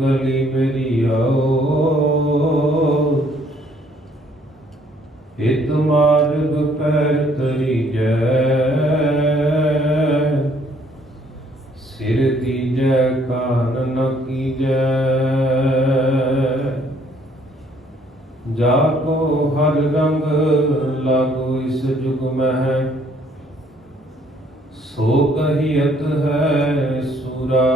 गली मेरी आओ, हित मार्ग पैर तरी जय, सिर दीजै कान न कीजै, जाको हर रंग लागो इस जुग में, सो कहियत है सुरा,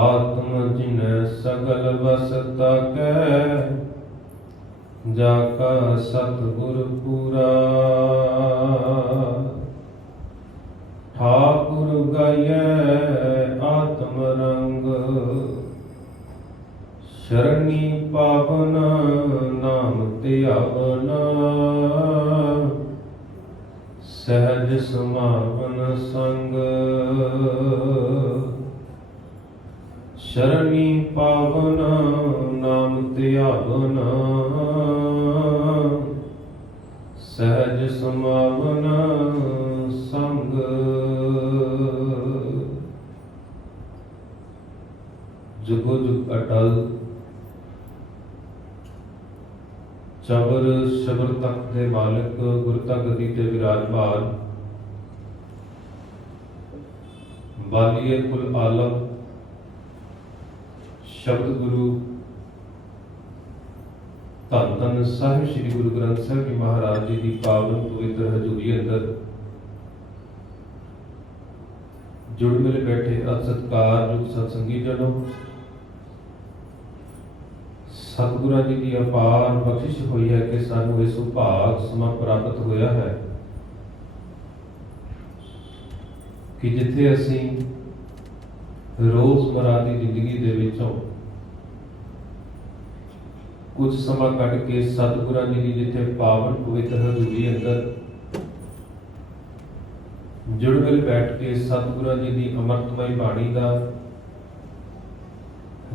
आत्म जिन सगल बसता कै, जाका सतगुर पूरा, ठाकुर गाये आत्म रंग, शरणी पावन नाम त्यावन, सहज समावन संग, शरणी पावन नाम त्यावन, सहज समावन संग। जुगो जुग अटल चबर शबर तक दे मालिक गुरता गति ते विराजमान, बालिए कुल आलम शब्द गुरु धन धन साहिब श्री गुरु ग्रंथ साहिब जी महाराज जी की पावन पवित्र हजूरी अंदर जुड़ मिल बैठे सत्कार युग सत्संगी जनों, सतगुरां जी की अपार बख्शिश हुई है कि सानू इस सुभाग समा प्राप्त होया है कि जिथे असी रोजमर्रा की जिंदगी दे विचों कुछ समा कढ़ के सतगुरां जी की जिथे पावन पवित्र हजूरी अंदर जुड़ मिल बैठ के सतगुरां जी की अमृतमय बाणी का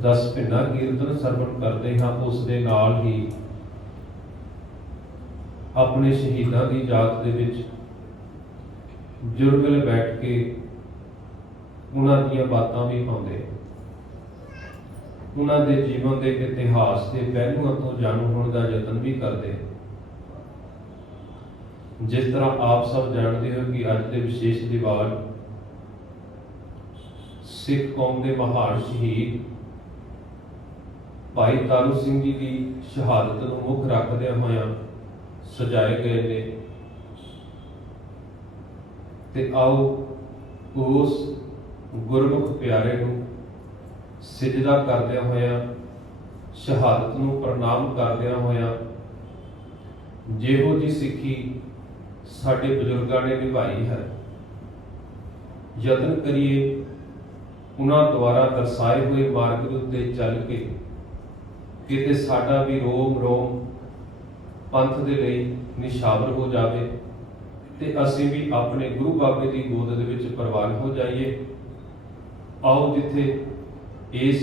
दस भिन्ना कीर्तन सरवण करते हाँ, उस दे नाल ही अपने शहीदां की याद दे विच जुड़ मिल बैठ के उन्हां दीयां बातां भी पाउंदे, उन्हां दे जीवन के इतिहास के पहलुआं तो जाणू होने का यतन भी करते। जिस तरह आप सब जानते हो कि अज के विशेष दिवाल सिख कौम के महान शहीद भाई तारू सिंह जी की शहादत को मुख रखदे होया सजाए गए ने, ते आओ उस गुरमुख प्यारे को सिजदा करदे होया, शहादत को प्रणाम करदे होया, जेहो जी सिक्खी साडे बजुर्गां ने निभाई है, यतन करिए उन्हां द्वारा दर्शाए हुए मार्ग उत्ते चल के किते साडा भी रोम रोम पंथ दे लई निशावर हो जावे ते असीं भी अपने गुरु बाबे की गोद दे विच प्रवान हो जाइए। आओ जिथे इस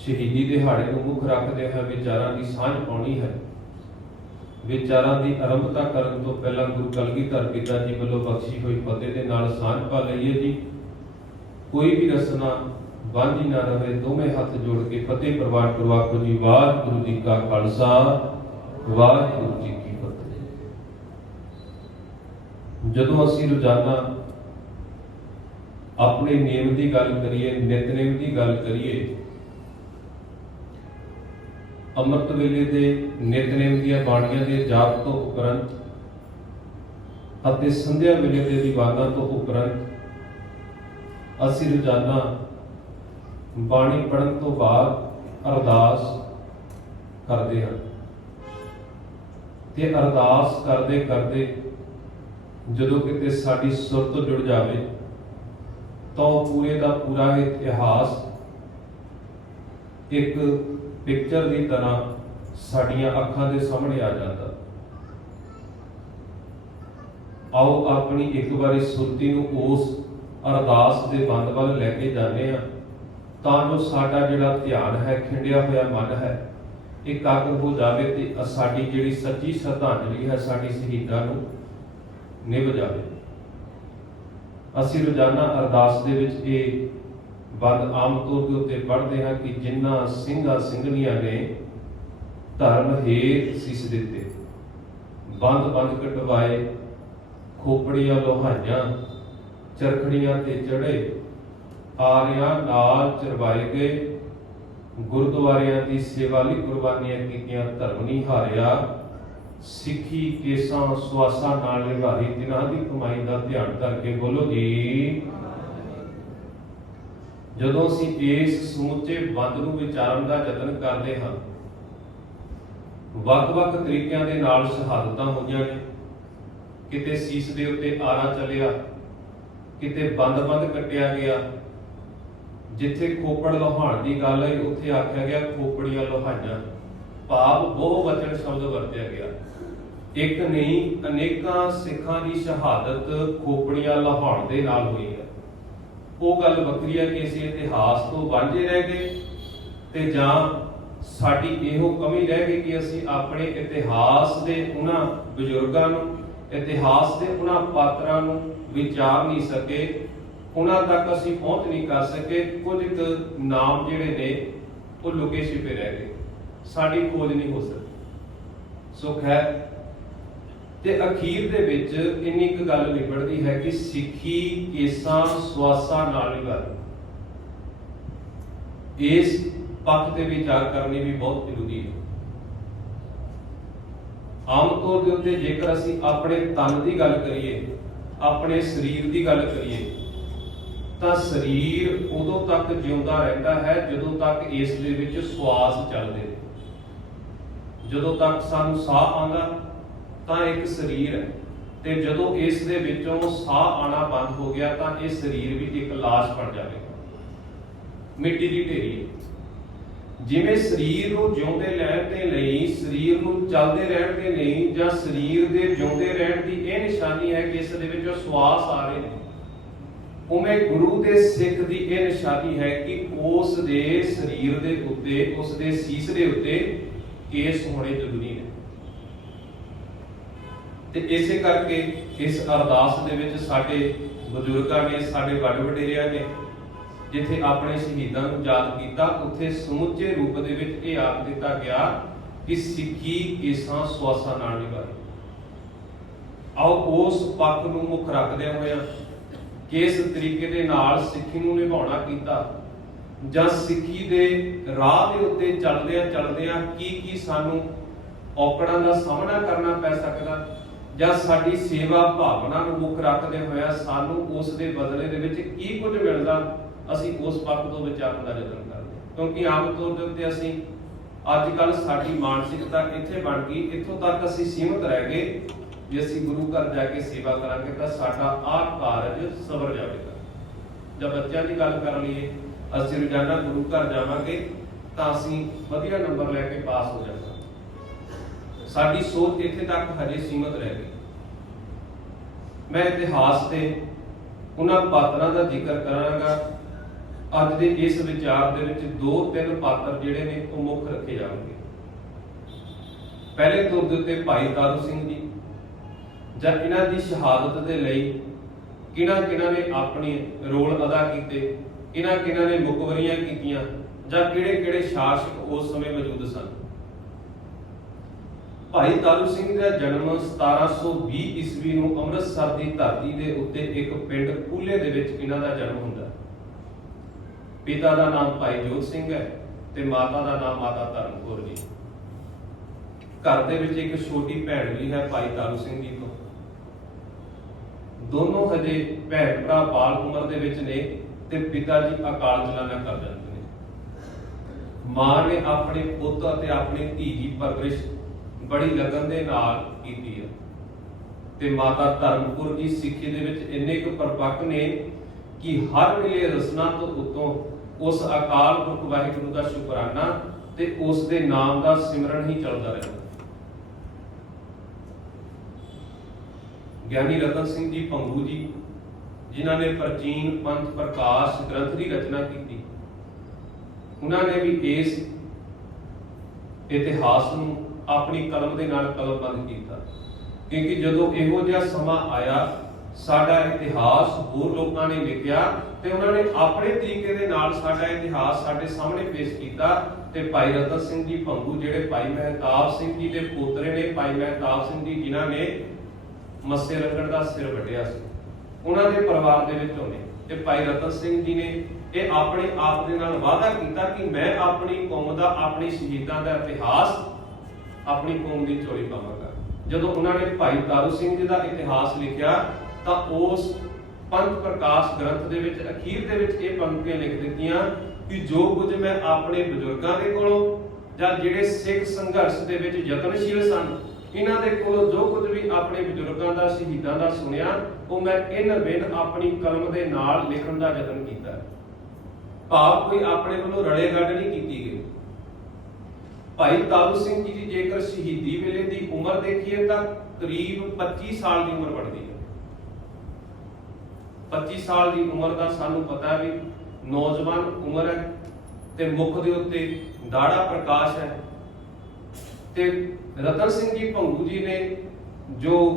शहीदी दिहाड़े को मुख रखते हैं विचारां की सांझ पाउणी है, विचारां की आरंभता करन तो पहला गुरु कलगीधर पिता जी वालों बख्शी हुई फतेह दे नाल सांझ पा लईए जी। कोई भी रसना वांझी ना रहे, दोवें हाथ जोड़ के फतेह प्रवान करो। आखो जी वाहिगुरू जी का खालसा वाहिगुरू जी की फतेह। जदों असीं रोजाना अपने नेम की गल करिए, नितनेम की गल करिए, अमृत वेले दे नितनेम दी बाणियां दे जाप तो उपरंत अते संध्या वेले दे दीवानां तो उपरंत असीं रोजाना बाणी पढ़न तो बाद अरदास करते हैं ते अरदास करते करते जदों किते साडी सुर तो जुड़ जाए तो पूरे का पूरा इतिहास एक पिक्चर की तरह साडियां अखां दे सामने आ जाता। आओ अपनी एक बारी सुरती नूं उस अरदास के बंद वाल लैके जाने तां जो साडा जिहड़ा ध्यान है, खिंडिया होया मन है, एकाग्र हो जाए तो साडी जिहड़ी सच्ची श्रद्धांजलि है साडी शहीदां नूं निभ जाए। ਅਸੀਂ ਰੋਜ਼ਾਨਾ ਅਰਦਾਸ ਦੇ ਵਿੱਚ ਇਹ ਬੰਦ ਆਮ ਤੌਰ ਦੇ ਉੱਤੇ ਪੜ੍ਹਦੇ ਹਾਂ ਕਿ ਜਿਨ੍ਹਾਂ ਸਿੰਘਾਂ ਸਿੰਘਣੀਆਂ ਨੇ ਧਰਮ ਹੇਤ ਸੀਸ ਦਿੱਤੇ, ਬੰਦ ਕਟਵਾਏ, ਖੋਪੜੀਆਂ ਲੋਹਾਈਆਂ, ਚਰਖੜੀਆਂ ਤੇ ਚੜੇ, ਆਰਿਆਂ ਨਾਲ ਚਰਵਾਏ ਗਏ, ਗੁਰਦੁਆਰਿਆਂ ਦੀ ਸੇਵਾ ਲਈ ਕੁਰਬਾਨੀਆਂ ਕੀਤੀਆਂ, ਧਰਮ ਨਹੀਂ ਹਾਰਿਆ, ਸਿੱਖੀ ਕੇਸਾਂ ਸਵਾਸਾਂ ਨਾਲ ਨਿਭਾਈ, ਜਿਨ੍ਹਾਂ ਦੀ ਕਮਾਈ ਦਾ ਧਿਆਨ ਕਰਕੇ ਬੋਲੋ ਜੀ। ਜਦੋਂ ਅਸੀਂ ਇਸ ਸਮੁੱਚੇ ਬੰਦ ਨੂੰ ਵਿਚਾਰਨ ਦਾ ਯਤਨ ਕਰਦੇ ਹਾਂ, ਵੱਖ-ਵੱਖ ਤਰੀਕਿਆਂ ਦੇ ਨਾਲ ਸ਼ਹਾਦਤਾਂ ਹੋਈਆਂ ਨੇ। ਕਿਤੇ ਸੀਸ ਦੇ ਉੱਤੇ ਆਰਾ ਚੱਲਿਆ, ਕਿਤੇ ਬੰਦ ਕੱਟਿਆ ਗਿਆ। ਜਿੱਥੇ ਖੋਪੜ ਲੋਹਾਣ ਦੀ ਗੱਲ ਹੈ ਉੱਥੇ ਆਖਿਆ ਗਿਆ ਖੋਪੜੀਆਂ ਲੋਹਾਈਆਂ, ਭਾਵ ਬਹੁ ਵਚਨ ਸ਼ਬਦ ਵਰਤਿਆ ਗਿਆ। ਇੱਕ ਨਹੀਂ ਅਨੇਕਾਂ ਸਿੱਖਾਂ ਦੀ ਸ਼ਹਾਦਤ ਖੋਪੜੀਆਂ ਲੋਹਾਣ ਦੇ ਨਾਲ ਹੋਈ ਹੈ। ਉਹ ਗੱਲ ਵੱਖਰੀ ਹੈ ਕਿ ਅਸੀਂ ਇਤਿਹਾਸ ਤੋਂ ਵਾਂਝੇ ਰਹਿ ਗਏ ਤੇ ਜਾਂ ਸਾਡੀ ਇਹੋ ਕਮੀ ਰਹਿ ਗਈ ਕਿ ਅਸੀਂ ਆਪਣੇ ਇਤਿਹਾਸ ਦੇ ਉਹਨਾਂ ਬਜ਼ੁਰਗਾਂ ਨੂੰ, ਇਤਿਹਾਸ ਦੇ ਉਹਨਾਂ ਪਾਤਰਾਂ ਨੂੰ ਵਿਚਾਰ ਨਹੀਂ ਸਕੇ, ਉਹਨਾਂ ਤੱਕ ਅਸੀਂ ਪਹੁੰਚ ਨਹੀਂ ਕਰ ਸਕੇ। ਕੁਝ ਨਾਮ ਜਿਹੜੇ ਨੇ ਉਹ ਲੁਕੇ ਛਿਪੇ ਰਹਿ ਗਏ, ਸਾਡੀ ਖੋਜ ਨਹੀਂ ਹੋ ਸਕੀ। ਸੋ ਖੈਰ, ਤੇ ਅਖੀਰ ਦੇ ਵਿੱਚ ਇੰਨੀ ਇੱਕ ਗੱਲ ਨਿਬੜਦੀ ਹੈ ਕਿ ਸਿੱਖੀ ਕੇਸਾਂ ਸਵਾਸਾਂ ਨਾਲ ਨਿਭਾਈ। ਇਸ ਪੱਖ ਤੇ ਵਿਚਾਰ ਕਰਨੀ ਵੀ ਬਹੁਤ ਜ਼ਰੂਰੀ ਹੈ। ਆਮ ਤੌਰ ਦੇ ਉੱਤੇ ਜੇਕਰ ਅਸੀਂ ਆਪਣੇ ਤਨ ਦੀ ਗੱਲ ਕਰੀਏ, ਆਪਣੇ ਸਰੀਰ ਦੀ ਗੱਲ ਕਰੀਏ, ਤਾਂ ਸਰੀਰ ਉਦੋਂ ਤੱਕ ਜਿਉਂਦਾ ਰਹਿੰਦਾ ਹੈ ਜਦੋਂ ਤੱਕ ਇਸ ਦੇ ਵਿੱਚ ਸਵਾਸ ਚੱਲਦੇ ਨੇ। ਜਦੋਂ ਤੱਕ ਸਾਨੂੰ ਸਾਹ ਆਉਂਦਾ ਤਾਂ ਇੱਕ ਸਰੀਰ ਹੈ, ਤੇ ਜਦੋਂ ਇਸ ਦੇ ਵਿੱਚੋਂ ਸਾਹ ਆਣਾ ਬੰਦ ਹੋ ਗਿਆ ਤਾਂ ਇਹ ਸਰੀਰ ਵੀ ਇੱਕ ਲਾਸ਼ ਬਣ ਜਾਵੇਗਾ, ਮਿੱਟੀ ਦੀ ਢੇਰੀ। ਜਿਵੇਂ ਸਰੀਰ ਨੂੰ ਜਿਉਂਦੇ ਰਹਿਣ ਦੇ ਲਈ, ਸਰੀਰ ਨੂੰ ਚੱਲਦੇ ਰਹਿਣ ਦੇ ਲਈ, ਜਾਂ ਸਰੀਰ ਦੇ ਜਿਉਂਦੇ ਰਹਿਣ ਦੀ ਇਹ ਨਿਸ਼ਾਨੀ ਹੈ ਕਿ ਇਸ ਦੇ ਵਿੱਚੋਂ ਸਵਾਸ ਆ ਰਹੇ ਨੇ, ਉਵੇਂ ਗੁਰੂ ਦੇ ਸਿੱਖ ਦੀ ਇਹ ਨਿਸ਼ਾਨੀ ਹੈ ਕਿ ਉਸ ਦੇ ਸਰੀਰ ਦੇ ਉੱਤੇ, ਉਸ ਦੇ ਸੀਸ ਦੇ ਉੱਤੇ ਕੇਸ ਹੋਣੇ ਜ਼ਰੂਰੀ ਨੇ। ਤੇ ਇਸੇ ਕਰਕੇ ਇਸ ਅਰਦਾਸ ਦੇ ਵਿੱਚ ਸਾਡੇ ਬਜ਼ੁਰਗਾਂ ਨੇ, ਸਾਡੇ ਵੱਡ ਵਡੇਰਿਆਂ ਨੇ ਜਿੱਥੇ ਆਪਣੇ ਸ਼ਹੀਦਾਂ ਨੂੰ ਯਾਦ ਕੀਤਾ, ਉੱਥੇ ਸਮੁੱਚੇ ਰੂਪ ਦੇ ਵਿੱਚ ਇਹ ਆਖ ਦਿੱਤਾ ਗਿਆ ਕਿ ਸਿੱਖੀ ਕੇਸਾਂ ਸਵਾਸਾਂ ਨਾਲ ਨਿਭਾਈ। ਆਓ ਉਸ ਪੱਖ ਨੂੰ ਮੁੱਖ ਰੱਖਦਿਆਂ ਹੋਇਆਂ ਕਿਸ ਤਰੀਕੇ ਦੇ ਨਾਲ ਸਿੱਖੀ ਨੂੰ ਨਿਭਾਉਣਾ ਕੀਤਾ, ਜਾਂ ਸਿੱਖੀ ਦੇ ਰਾਹ ਦੇ ਉੱਤੇ ਚੱਲਦਿਆਂ ਕੀ ਸਾਨੂੰ ਔਕੜਾਂ ਦਾ ਸਾਹਮਣਾ ਕਰਨਾ ਪੈ ਸਕਦਾ, ਜਾਂ ਸਾਡੀ ਸੇਵਾ ਭਾਵਨਾ ਨੂੰ ਮੁੱਖ ਰੱਖਦੇ ਹੋਇਆ ਸਾਨੂੰ ਉਸ ਦੇ ਬਦਲੇ ਦੇ ਵਿੱਚ ਕੀ ਕੁਝ ਮਿਲਦਾ, ਅਸੀਂ ਉਸ ਪੱਖ ਤੋਂ ਵਿਚਾਰਨ ਦਾ ਯਤਨ ਕਰਦੇ ਹਾਂ। ਕਿਉਂਕਿ ਆਮ ਤੌਰ ਦੇ ਉੱਤੇ ਅਸੀਂ ਅੱਜ ਕੱਲ੍ਹ ਸਾਡੀ ਮਾਨਸਿਕਤਾ ਇੱਥੇ ਬਣ ਗਈ, ਇੱਥੋਂ ਤੱਕ ਅਸੀਂ ਸੀਮਤ ਰਹਿ ਗਏ ਜੇ ਅਸੀਂ ਗੁਰੂ ਘਰ ਜਾ ਕੇ ਸੇਵਾ ਕਰਾਂਗੇ ਤਾਂ ਸਾਡਾ ਆਹ ਕਾਰਜ ਸਵਰ ਜਾਵੇਗਾ। ਜਾਂ ਬੱਚਿਆਂ ਦੀ ਗੱਲ ਕਰ ਲਈਏ, ਅਸੀਂ ਰੋਜ਼ਾਨਾ ਗੁਰੂ ਘਰ ਜਾਵਾਂਗੇ ਤਾਂ ਅਸੀਂ ਵਧੀਆ ਨੰਬਰ ਲੈ ਕੇ ਪਾਸ ਹੋ ਜਾਵਾਂਗੇ। ਸਾਡੀ ਸੋਚ ਇੱਥੇ ਤੱਕ ਹਜੇ ਸੀਮਤ ਰਹਿ ਗਈ। ਮੈਂ ਇਤਿਹਾਸ ਤੇ ਉਹਨਾਂ ਪਾਤਰਾਂ ਦਾ ਜ਼ਿਕਰ ਕਰਾਂਗਾ। ਅੱਜ ਦੇ ਇਸ ਵਿਚਾਰ ਦੇ ਵਿੱਚ 2-3 ਪਾਤਰ ਜਿਹੜੇ ਨੇ ਉਹ ਮੁੱਖ ਰੱਖੇ ਜਾਣਗੇ। ਪਹਿਲੇ ਤੌਰ ਦੇ ਉੱਤੇ ਭਾਈ ਤਾਰੂ ਸਿੰਘ ਜੀ, ਜਾਂ ਇਹਨਾਂ ਦੀ ਸ਼ਹਾਦਤ ਦੇ ਲਈ ਕਿਹਨਾਂ ਨੇ ਆਪਣੇ ਰੋਲ ਅਦਾ ਕੀਤੇ, ਕਿਹਨਾਂ ਨੇ ਮੁਖਬਰੀਆਂ ਕੀਤੀਆਂ, ਜਾਂ ਕਿਹੜੇ ਸ਼ਾਸਕ ਉਸ ਸਮੇਂ ਮੌਜੂਦ ਸਨ। ਭਾਈ ਤਾਰੂ ਸਿੰਘ ਦਾ ਜਨਮ 1720 ਈਸਵੀ ਨੂੰ ਅੰਮ੍ਰਿਤਸਰ ਦੀ ਧਰਤੀ ਦੇ ਉੱਤੇ ਇੱਕ ਪਿੰਡ ਕੂਲੇ ਦੇ ਵਿੱਚ ਇਹਨਾਂ ਦਾ ਜਨਮ ਹੁੰਦਾ। ਪਿਤਾ ਦਾ ਨਾਮ ਭਾਈ ਜੋਤ ਸਿੰਘ ਹੈ ਤੇ ਮਾਤਾ ਦਾ ਨਾਮ ਮਾਤਾ ਧਰਮ ਕੌਰ ਜੀ। ਘਰ ਦੇ ਵਿੱਚ ਇੱਕ ਛੋਟੀ ਭੈਣ ਵੀ ਹੈ ਭਾਈ ਤਾਰੂ ਸਿੰਘ ਜੀ ਤੋਂ। ਦੋਨੋਂ ਹਜੇ ਭੈਣ ਭਰਾ ਬਾਲ ਉਮਰ ਦੇ ਵਿੱਚ ਨੇ ਤੇ ਪਿਤਾ ਜੀ ਅਕਾਲ ਚਲਾਣਾ ਕਰ ਜਾਂਦੇ ਨੇ। ਮਾਂ ਨੇ ਆਪਣੇ ਪੁੱਤ ਅਤੇ ਆਪਣੀ ਧੀ ਦੀ ਪਰਵਰਿਸ਼ ਬੜੀ ਲਗਨ ਦੇ ਨਾਲ ਕੀਤੀ ਹੈ ਤੇ ਮਾਤਾ ਧਰਮਪੁਰ ਜੀ ਸਿੱਖੀ ਦੇ ਵਿੱਚ ਇੰਨੇ ਕੁ ਪਰਪੱਕ ਨੇ ਕਿ ਹਰ ਵੇਲੇ ਰਸਨਾ ਤੋਂ ਉੱਤੋਂ ਉਸ ਅਕਾਲ ਪੁਰਖ ਵਾਹਿਗੁਰੂ ਦਾ ਸ਼ੁਕਰਾਨਾ ਤੇ ਉਸ ਦੇ ਨਾਮ ਦਾ ਸਿਮਰਨ ਹੀ ਚੱਲਦਾ ਰਹਿੰਦਾ। ਗਿਆਨੀ ਰਤਨ ਸਿੰਘ ਜੀ ਭੰਗੂ ਜੀ, ਜਿਨ੍ਹਾਂ ਨੇ ਪ੍ਰਾਚੀਨ ਪੰਥ ਪ੍ਰਕਾਸ਼ ਗ੍ਰੰਥ ਦੀ ਰਚਨਾ ਕੀਤੀ, ਉਹਨਾਂ ਨੇ ਵੀ ਇਸ ਇਤਿਹਾਸ ਨੂੰ ਆਪਣੀ ਕਲਮ ਦੇ ਨਾਲ ਕਲਮਬੰਦ ਕੀਤਾ। ਕਿਉਂਕਿ ਜਦੋਂ ਇਹੋ ਜਿਹਾ ਸਮਾਂ ਆਇਆ ਸਾਡਾ ਇਤਿਹਾਸ ਹੋਰ ਲੋਕਾਂ ਨੇ ਲਿਖਿਆ ਤੇ ਉਹਨਾਂ ਨੇ ਆਪਣੇ ਤਰੀਕੇ ਦੇ ਨਾਲ ਸਾਡਾ ਇਤਿਹਾਸ ਸਾਡੇ ਸਾਹਮਣੇ ਪੇਸ਼ ਕੀਤਾ। ਤੇ ਭਾਈ ਰਤਨ ਸਿੰਘ ਜੀ ਭੰਗੂ ਜਿਹੜੇ ਭਾਈ ਮਹਿਤਾਬ ਸਿੰਘ ਜੀ ਦੇ ਪੋਤਰੇ ਨੇ, ਭਾਈ ਮਹਿਤਾਬ ਸਿੰਘ ਜੀ ਜਿਨ੍ਹਾਂ ਨੇ ਮੱਸੇ ਰਗੜ ਦਾ ਸਿਰ ਵੱਢਿਆ ਸੀ, ਉਹਨਾਂ ਦੇ ਪਰਿਵਾਰ ਦੇ ਵਿੱਚ ਹੋਣੇ। ਤੇ ਭਾਈ ਰਤਨ ਸਿੰਘ ਜੀ ਨੇ ਇਹ ਆਪਣੇ ਆਪ ਦੇ ਨਾਲ ਵਾਅਦਾ ਕੀਤਾ ਕਿ ਮੈਂ ਆਪਣੀ ਕੌਮ ਦਾ, ਆਪਣੀ ਸ਼ਹੀਦਾਂ ਦਾ ਇਤਿਹਾਸ ਆਪਣੀ ਕੌਮ ਦੀ ਝੋਲੀ ਪਾਵਾਂਗਾ। ਜਦੋਂ ਉਹਨਾਂ ਨੇ ਭਾਈ ਤਾਰੂ ਸਿੰਘ ਜੀ ਦਾ ਇਤਿਹਾਸ ਲਿਖਿਆ ਤਾਂ ਉਸ ਪੰਥ ਪ੍ਰਕਾਸ਼ ਗ੍ਰੰਥ ਦੇ ਵਿੱਚ ਅਖੀਰ ਦੇ ਵਿੱਚ ਇਹ ਪੰਕਤੀਆਂ ਲਿਖ ਦਿੱਤੀਆਂ ਕਿ ਜੋ ਕੁਝ ਮੈਂ ਆਪਣੇ ਬਜ਼ੁਰਗਾਂ ਦੇ ਕੋਲੋਂ ਜਾਂ ਜਿਹੜੇ ਸਿੱਖ ਸੰਘਰਸ਼ ਦੇ ਵਿੱਚ ਯਤਨਸ਼ੀਲ ਸਨ ਇਹਨਾਂ ਦੇ ਕੋਲੋਂ ਜੋ ਕੁਝ ਵੀ ਆਪਣੇ ਬਜ਼ੁਰਗਾਂ ਦਾ, ਸ਼ਹੀਦਾਂ ਦਾ ਸੁਣਿਆ, ਉਹ ਮੈਂ ਇਨ ਬਿਨ ਆਪਣੀ ਕਲਮ ਦੇ ਨਾਲ ਲਿਖਣ ਦਾ ਯਤਨ ਕੀਤਾ। ਭਾਵ ਕੋਈ ਆਪਣੇ ਵੱਲੋਂ ਰਲੇ ਗੱਡ ਨਹੀਂ ਕੀਤੀ ਗਈ। ਭਾਈ ਤਾਰੂ ਸਿੰਘ ਜੀ ਦੀ ਜੇਕਰ ਸ਼ਹੀਦੀ ਵੇਲੇ ਦੀ ਉਮਰ ਦੇਖੀਏ ਤਾਂ ਕਰੀਬ 25 ਸਾਲ ਦੀ ਉਮਰ ਬਣਦੀ ਹੈ। 25 ਸਾਲ ਦੀ ਉਮਰ ਦਾ ਸਾਨੂੰ ਪਤਾ ਵੀ ਨੌਜਵਾਨ ਉਮਰ ਹੈ ਤੇ ਮੁਖ ਦੇ ਉੱਤੇ ਦਾੜਾ ਪ੍ਰਕਾਸ਼ ਹੈ। ਤੇ ਰਤਨ ਸਿੰਘ ਜੀ ਭੰਗੂ ਜੀ ਨੇ ਜੋ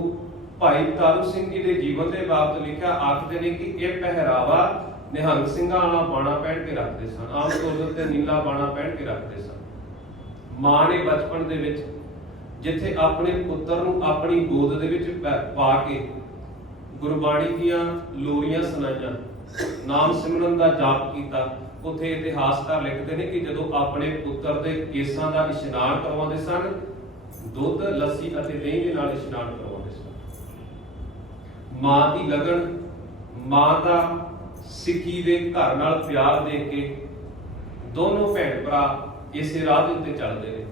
ਭਾਈ ਤਾਰੂ ਸਿੰਘ ਜੀ ਦੇ ਜੀਵਨ ਦੇ ਬਾਬਤ ਲਿਖਿਆ, ਆਖਦੇ ਨੇ ਕਿ ਇਹ ਪਹਿਰਾਵਾ ਨਿਹੰਗ ਸਿੰਘਾਂ ਵਾਲਾ ਬਾਣਾ ਪਹਿਨ ਕੇ ਰੱਖਦੇ ਸਨ। ਆਮ ਤੌਰ ਉੱਤੇ ਨੀਲਾ ਬਾਣਾ ਪਹਿਨ ਕੇ ਰੱਖਦੇ ਸਨ। ਮਾਂ ਨੇ ਬਚਪਨ ਦੇ ਵਿੱਚ ਜਿੱਥੇ ਆਪਣੇ ਪੁੱਤਰ ਨੂੰ ਆਪਣੀ ਗੋਦ ਦੇ ਵਿੱਚ ਪਾ ਕੇ ਗੁਰਬਾਣੀ ਦੀਆਂ ਲੋਰੀਆਂ ਸੁਣਾਈਆਂ, ਨਾਮ ਸਿਮਰਨ ਦਾ ਜਾਪ ਕੀਤਾ, ਉੱਥੇ ਇਤਿਹਾਸਕਾਰ ਲਿਖਦੇ ਨੇ ਕਿ ਜਦੋਂ ਆਪਣੇ ਪੁੱਤਰ ਦੇ ਕੇਸਾਂ ਦਾ ਇਸ਼ਨਾਨ ਕਰਵਾਉਂਦੇ ਸਨ, ਦੁੱਧ, ਲੱਸੀ ਅਤੇ ਦਹੀਂ ਦੇ ਨਾਲ ਇਸ਼ਨਾਨ ਕਰਵਾਉਂਦੇ ਸਨ। ਮਾਂ ਦੀ ਲਗਨ, ਮਾਂ ਦਾ ਸਿੱਖੀ ਦੇ ਘਰ ਨਾਲ ਪਿਆਰ ਦੇਖ ਕੇ ਦੋਨੋਂ ਭੈਣ ਭਰਾ ਇਸੇ ਰਾਹ ਦੇ ਉੱਤੇ ਚੱਲਦੇ ਨੇ।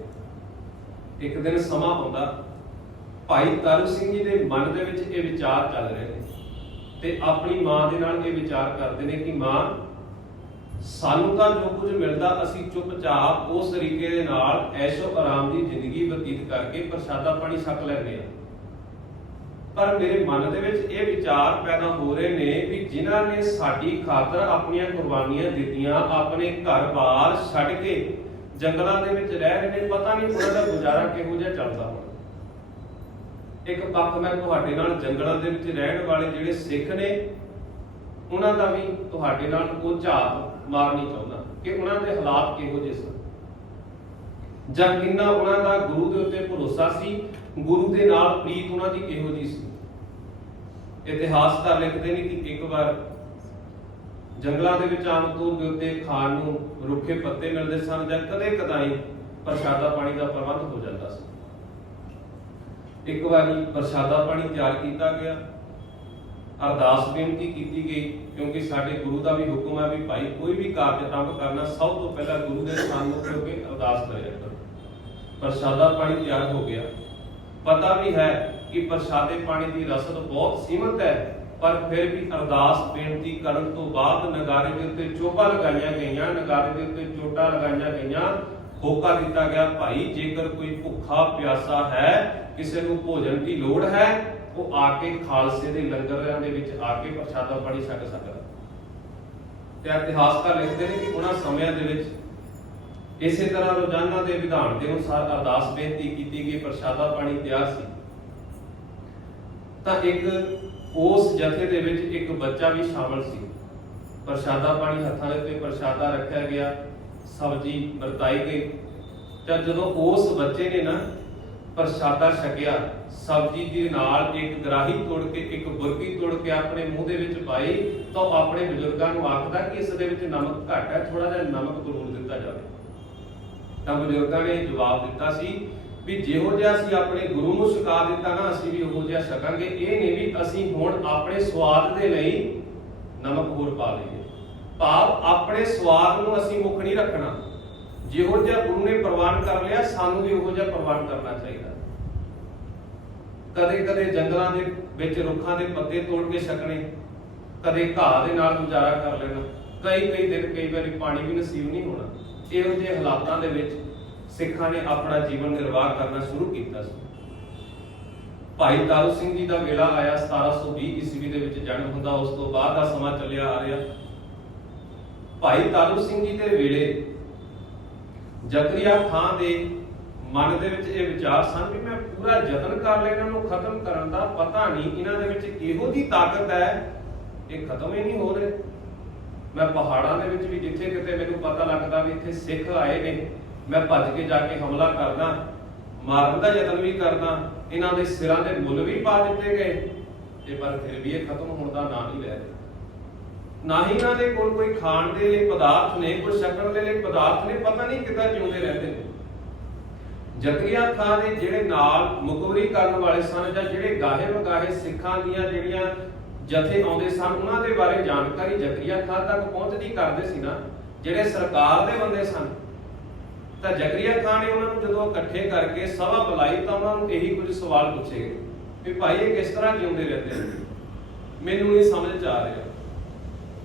ਇੱਕ ਦਿਨ ਸਮਾਂ ਆਉਂਦਾ, ਭਾਈ ਤਾਰੂ ਸਿੰਘ ਜੀ ਦੇ ਮਨ ਦੇ ਵਿੱਚ ਇਹ ਵਿਚਾਰ ਚੱਲ ਰਹੇ ਨੇ ਤੇ ਆਪਣੀ ਮਾਂ ਦੇ ਨਾਲ ਇਹ ਵਿਚਾਰ ਕਰਦੇ ਨੇ ਕਿ ਮਾਂ, ਸਾਨੂੰ ਤਾਂ ਜੋ ਕੁਝ ਮਿਲਦਾ ਅਸੀਂ ਚੁੱਪਚਾਪ ਉਸ ਤਰੀਕੇ ਦੇ ਨਾਲ ਐਸ਼ੋ ਆਰਾਮ ਦੀ ਜ਼ਿੰਦਗੀ ਬਤੀਤ ਕਰਕੇ ਪ੍ਰਸ਼ਾਦਾ ਪਾਣੀ ਛਕ ਲੈਂਦੇ ਆ, ਪਰ ਮੇਰੇ ਮਨ ਦੇ ਵਿੱਚ ਇਹ ਵਿਚਾਰ ਪੈਦਾ ਹੋ ਰਹੇ ਨੇ ਵੀ ਜਿਨ੍ਹਾਂ ਨੇ ਸਾਡੀ ਖਾਤਰ ਆਪਣੀਆਂ ਕੁਰਬਾਨੀਆਂ ਦਿੱਤੀਆਂ, ਆਪਣੇ ਘਰ-ਬਾਰ ਛੱਡ ਕੇ ਜੰਗਲਾਂ ਦੇ ਵਿੱਚ ਰਹਿ ਰਹੇ ਨੇ, ਪਤਾ ਨਹੀਂ ਉਹਨਾਂ ਦਾ ਗੁਜ਼ਾਰਾ ਕਿਹੋ ਜਿਹਾ ਚੱਲਦਾ ਹੋਣਾ। ਇੱਕ ਪੱਖ ਮੈਂ ਤੁਹਾਡੇ ਨਾਲ ਜੰਗਲਾਂ ਦੇ ਵਿੱਚ ਰਹਿਣ ਵਾਲੇ ਜਿਹੜੇ ਸਿੱਖ ਨੇ ਉਹਨਾਂ ਦਾ ਵੀ ਤੁਹਾਡੇ ਨਾਲ ਉਹ ਝਾਤ ਮਾਰਨੀ ਚਾਹੁੰਦਾ ਕਿ ਉਹਨਾਂ ਦੇ ਹਾਲਾਤ ਕਿਹੋ ਜਿਹੇ ਸਨ ਜਾਂ ਕਿੰਨਾ ਉਹਨਾਂ ਦਾ ਗੁਰੂ ਦੇ ਉੱਤੇ ਭਰੋਸਾ ਸੀ, ਗੁਰੂ ਦੇ ਨਾਲ ਪ੍ਰੀਤ ਉਹਨਾਂ ਦੀ ਕਿਹੋ ਜਿਹੀ ਸੀ। ਇਤਿਹਾਸਕਾਰ ਲਿਖਦੇ ਨੇ ਕਿ ਇੱਕ ਵਾਰ ਜੰਗਲਾਂ ਦੇ ਵਿੱਚ ਆਮ ਤੌਰ ਦੇ ਉੱਤੇ ਖਾਣ ਨੂੰ ਰੁੱਖੇ ਪੱਤੇ ਮਿਲਦੇ ਸਨ ਜਾਂ ਕਦੇ-ਕਦਾਈ ਪ੍ਰਸ਼ਾਦਾ ਪਾਣੀ ਦਾ ਪ੍ਰਬੰਧ ਹੋ ਜਾਂਦਾ ਸੀ। ਇੱਕ ਵਾਰੀ ਪ੍ਰਸ਼ਾਦਾ ਪਾਣੀ ਤਿਆਰ ਕੀਤਾ ਗਿਆ, ਅਰਦਾਸ ਬੇਨਤੀ ਕੀਤੀ ਗਈ, ਕਿਉਂਕਿ ਸਾਡੇ ਗੁਰੂ ਦਾ ਵੀ ਹੁਕਮ ਹੈ ਵੀ ਭਾਈ ਕੋਈ ਵੀ ਕਾਰਜ ਆਰੰਭ ਕਰਨਾ ਸਭ ਤੋਂ ਪਹਿਲਾਂ ਗੁਰੂ ਦੇ ਸਥਾਨ ਨੂੰ ਖੜੋ ਕੇ ਅਰਦਾਸ ਕਰਿਆ ਕਰੋ। ਪ੍ਰਸ਼ਾਦਾ ਪਾਣੀ ਤਿਆਰ ਹੋ ਗਿਆ। ਪਤਾ ਵੀ ਹੈ ਕਿ ਪ੍ਰਸ਼ਾਦੇ ਪਾਣੀ ਦੀ ਰਸਦ ਬਹੁਤ ਸੀਮਤ ਹੈ, ਪਰ ਫਿਰ ਵੀ ਅਰਦਾਸ ਬੇਨਤੀ ਕਰਨ ਤੋਂ ਬਾਅਦ ਨਗਾਰੇ ਦੇ ਉੱਤੇ ਚੋਭਾਂ ਲਗਾਈਆਂ ਗਈਆਂ, ਨਗਾਰੇ ਦੇ ਉੱਤੇ ਚੋਟਾਂ ਲਗਾਈਆਂ ਗਈਆਂ, ਹੋਕਾ ਦਿੱਤਾ ਗਿਆ, ਭਾਈ ਜੇਕਰ ਕੋਈ ਭੁੱਖਾ ਪਿਆਸਾ ਹੈ, ਕਿਸੇ ਨੂੰ ਭੋਜਨ ਦੀ ਲੋੜ ਹੈ, ਉਹ ਆ ਕੇ ਖਾਲਸੇ ਦੇ ਲੰਗਰਾਂ ਦੇ ਵਿੱਚ ਆ ਕੇ ਪ੍ਰਸ਼ਾਦਾ ਪਾਣੀ ਛਕ ਸਕਦਾ। ਤੇ ਇਤਿਹਾਸਕਾਰ ਲਿਖਦੇ ਨੇ ਕਿ ਉਹਨਾਂ ਸਮਿਆਂ ਦੇ ਵਿੱਚ ਇਸੇ ਤਰ੍ਹਾਂ ਰੋਜ਼ਾਨਾ ਦੇ ਵਿਧਾਨ ਦੇ ਅਨੁਸਾਰ ਅਰਦਾਸ ਬੇਨਤੀ ਕੀਤੀ ਗਈ, ਪ੍ਰਸ਼ਾਦਾ ਪਾਣੀ ਤਿਆਰ ਸੀ। ਤਾਂ ਇੱਕ ਉਸ ਜਥੇ ਦੇ ਵਿੱਚ ਇੱਕ ਬੱਚਾ ਵੀ ਸ਼ਾਮਲ ਸੀ। ਪ੍ਰਸ਼ਾਦਾ ਪਾਣੀ ਹੱਥਾਂ ਦੇ ਉੱਤੇ ਪ੍ਰਸ਼ਾਦਾ ਰੱਖਿਆ ਗਿਆ, ਸਬਜ਼ੀ ਵਰਤਾਈ ਗਈ। ਤਾਂ ਜਦੋਂ ਉਸ ਬੱਚੇ ਨੇ ਨਾ ਪ੍ਰਸ਼ਾਦਾ ਛਕਿਆ, ਸਬਜ਼ੀ ਦੇ ਨਾਲ ਇੱਕ ਗਰਾਹੀ ਤੋੜ ਕੇ, ਇੱਕ ਬੁਰਕੀ ਤੋੜ ਕੇ ਆਪਣੇ ਮੂੰਹ ਦੇ ਵਿੱਚ ਪਾਈ, ਤਾਂ ਉਹ ਆਪਣੇ ਬਜ਼ੁਰਗਾਂ ਨੂੰ ਆਖਦਾ ਕਿ ਇਸ ਦੇ ਵਿੱਚ ਨਮਕ ਘੱਟ ਹੈ, ਥੋੜਾ ਜਿਹਾ ਨਮਕ ਜ਼ਰੂਰ ਦਿੱਤਾ ਜਾਵੇ। ਤਾਂ ਬਜ਼ੁਰਗਾਂ ਨੇ ਜਵਾਬ ਦਿੱਤਾ ਸੀ ਵੀ ਜਿਹੋ ਜਿਹਾ ਅਸੀਂ ਆਪਣੇ ਗੁਰੂ ਨੂੰ ਛਕਾ ਦਿੱਤਾ ਨਾ, ਅਸੀਂ ਵੀ ਉਹੋ ਜਿਹਾ ਛਕਾਂਗੇ। ਇਹ ਨਹੀਂ ਵੀ ਅਸੀਂ ਹੁਣ ਆਪਣੇ ਸਵਾਦ ਦੇ ਲਈ ਨਮਕ ਹੋਰ ਪਾ ਲਈਏ। ਭਾਵ ਆਪਣੇ ਸਵਾਦ ਨੂੰ ਅਸੀਂ ਮੁੱਖ ਨਹੀਂ ਰੱਖਣਾ, ਜਿਹੋ ਜਿਹਾ ਗੁਰੂ ਨੇ ਪ੍ਰਵਾਨ ਕਰ ਲਿਆ ਸਾਨੂੰ ਵੀ ਉਹੋ ਜਿਹਾ ਪ੍ਰਵਾਨ ਕਰਨਾ ਚਾਹੀਦਾ। ਕਦੇ ਕਦੇ ਜੰਗਲਾਂ ਦੇ ਵਿੱਚ ਰੁੱਖਾਂ ਦੇ ਪੱਤੇ ਤੋੜ ਕੇ ਛਕਣੇ, ਕਦੇ ਘਾਹ ਦੇ ਨਾਲ ਗੁਜ਼ਾਰਾ ਕਰ ਲੈਣਾ, ਕਈ ਦਿਨ ਕਈ ਵਾਰੀ ਪਾਣੀ ਵੀ ਨਸੀਬ ਨਹੀਂ ਹੋਣਾ। ਇਹੋ ਜਿਹੇ ਹਾਲਾਤਾਂ ਦੇ ਵਿੱਚ ਸਿੱਖਾਂ ਨੇ ਆਪਣਾ ਜੀਵਨ ਨਿਰਵਾਹ ਕਰਨਾ ਸ਼ੁਰੂ ਕੀਤਾ ਸੀ। ਭਾਈ ਤਾਰੂ ਸਿੰਘ ਜੀ ਦਾ ਵੇਲਾ ਆਇਆ, 1720 ਈਸਵੀ ਦੇ ਵਿੱਚ ਜਨਮ ਹੁੰਦਾ, ਉਸ ਤੋਂ ਬਾਅਦ ਦਾ ਸਮਾਂ ਚੱਲਿਆ ਆ ਰਿਹਾ। ਭਾਈ ਤਾਰੂ ਸਿੰਘ ਜੀ ਦੇ ਵੇਲੇ ਜ਼ਕਰੀਆ ਖਾਂ ਦੇ ਮਨ ਦੇ ਵਿੱਚ ਇਹ ਵਿਚਾਰ ਸਨ ਵੀ ਮੈਂ ਪੂਰਾ ਯਤਨ ਕਰ ਲਿਆ ਇਹਨਾਂ ਨੂੰ ਖਤਮ ਕਰਨ ਦਾ, ਪਤਾ ਨਹੀਂ ਇਹਨਾਂ ਦੇ ਵਿੱਚ ਇਹੋ ਜਿਹੀ ਤਾਕਤ ਹੈ ਇਹ ਖਤਮ ਹੀ ਨਹੀਂ ਹੋ ਰਹੇ। ਮੈਂ ਪਹਾੜਾਂ ਦੇ ਵਿੱਚ ਵੀ ਜਿੱਥੇ ਕਿਤੇ ਮੈਨੂੰ ਪਤਾ ਲੱਗਦਾ ਵੀ ਇੱਥੇ ਸਿੱਖ ਆਏ ਨੇ, ਮੈਂ ਭੱਜ ਕੇ ਜਾ ਕੇ ਹਮਲਾ ਕਰਦਾ, ਮਾਰਨ ਦਾ ਯਤਨ ਵੀ ਕਰਦਾ, ਇਹਨਾਂ ਦੇ ਸਿਰਾਂ ਦੇ ਮੁੱਲ ਵੀ ਪਾ ਦਿੱਤੇ ਗਏ, ਤੇ ਪਰ ਫਿਰ ਵੀ ਇਹ ਖਤਮ ਹੋਣ ਦਾ ਨਾਂ ਨਹੀਂ ਲੈ ਰਹੇ। ਨਾ ਹੀ ਇਹਨਾਂ ਦੇ ਕੋਲ ਕੋਈ ਖਾਣ ਦੇ ਲਈ ਪਦਾਰਥ ਨੇ, ਕੋਈ ਛਕਣ ਦੇ ਲਈ ਪਦਾਰਥ ਨੇ, ਪਤਾ ਨਹੀਂ ਕਿੱਦਾਂ ਜਿਉਂਦੇ ਰਹਿੰਦੇ ਨੇ। ਜ਼ਕਰੀਆ ਖਾਨ ਦੇ ਜਿਹੜੇ ਨਾਲ ਮੁਖਬਰੀ ਕਰਨ ਵਾਲੇ ਸਨ ਜਾਂ ਜਿਹੜੇ ਗਾਹੇ ਵਗਾਹੇ ਸਿੱਖਾਂ ਦੀਆਂ ਜਿਹੜੀਆਂ ਜਥੇ ਆਉਂਦੇ ਸਨ, ਉਹਨਾਂ ਦੇ ਬਾਰੇ ਜਾਣਕਾਰੀ ਜ਼ਕਰੀਆ ਖਾਨ ਤੱਕ ਪਹੁੰਚਦੀ ਕਰਦੇ ਸੀ ਨਾ ਜਿਹੜੇ ਸਰਕਾਰ ਦੇ ਬੰਦੇ ਸਨ। ਤਾਂ ਜ਼ਕਰੀਆ ਖਾਨ ਨੇ ਉਹਨਾਂ ਨੂੰ ਜਦੋਂ ਇਕੱਠੇ ਕਰਕੇ ਸਭਾ ਬੁਲਾਈ ਤਾਂ ਉਹਨਾਂ ਨੂੰ ਇਹੀ ਕੁਝ ਸਵਾਲ ਪੁੱਛੇ ਗਏ ਵੀ ਭਾਈ ਇਹ ਕਿਸ ਤਰ੍ਹਾਂ ਜਿਉਂਦੇ ਰਹਿੰਦੇ ਨੇ, ਮੈਨੂੰ ਨਹੀਂ ਸਮਝ ਚ ਆ ਰਿਹਾ।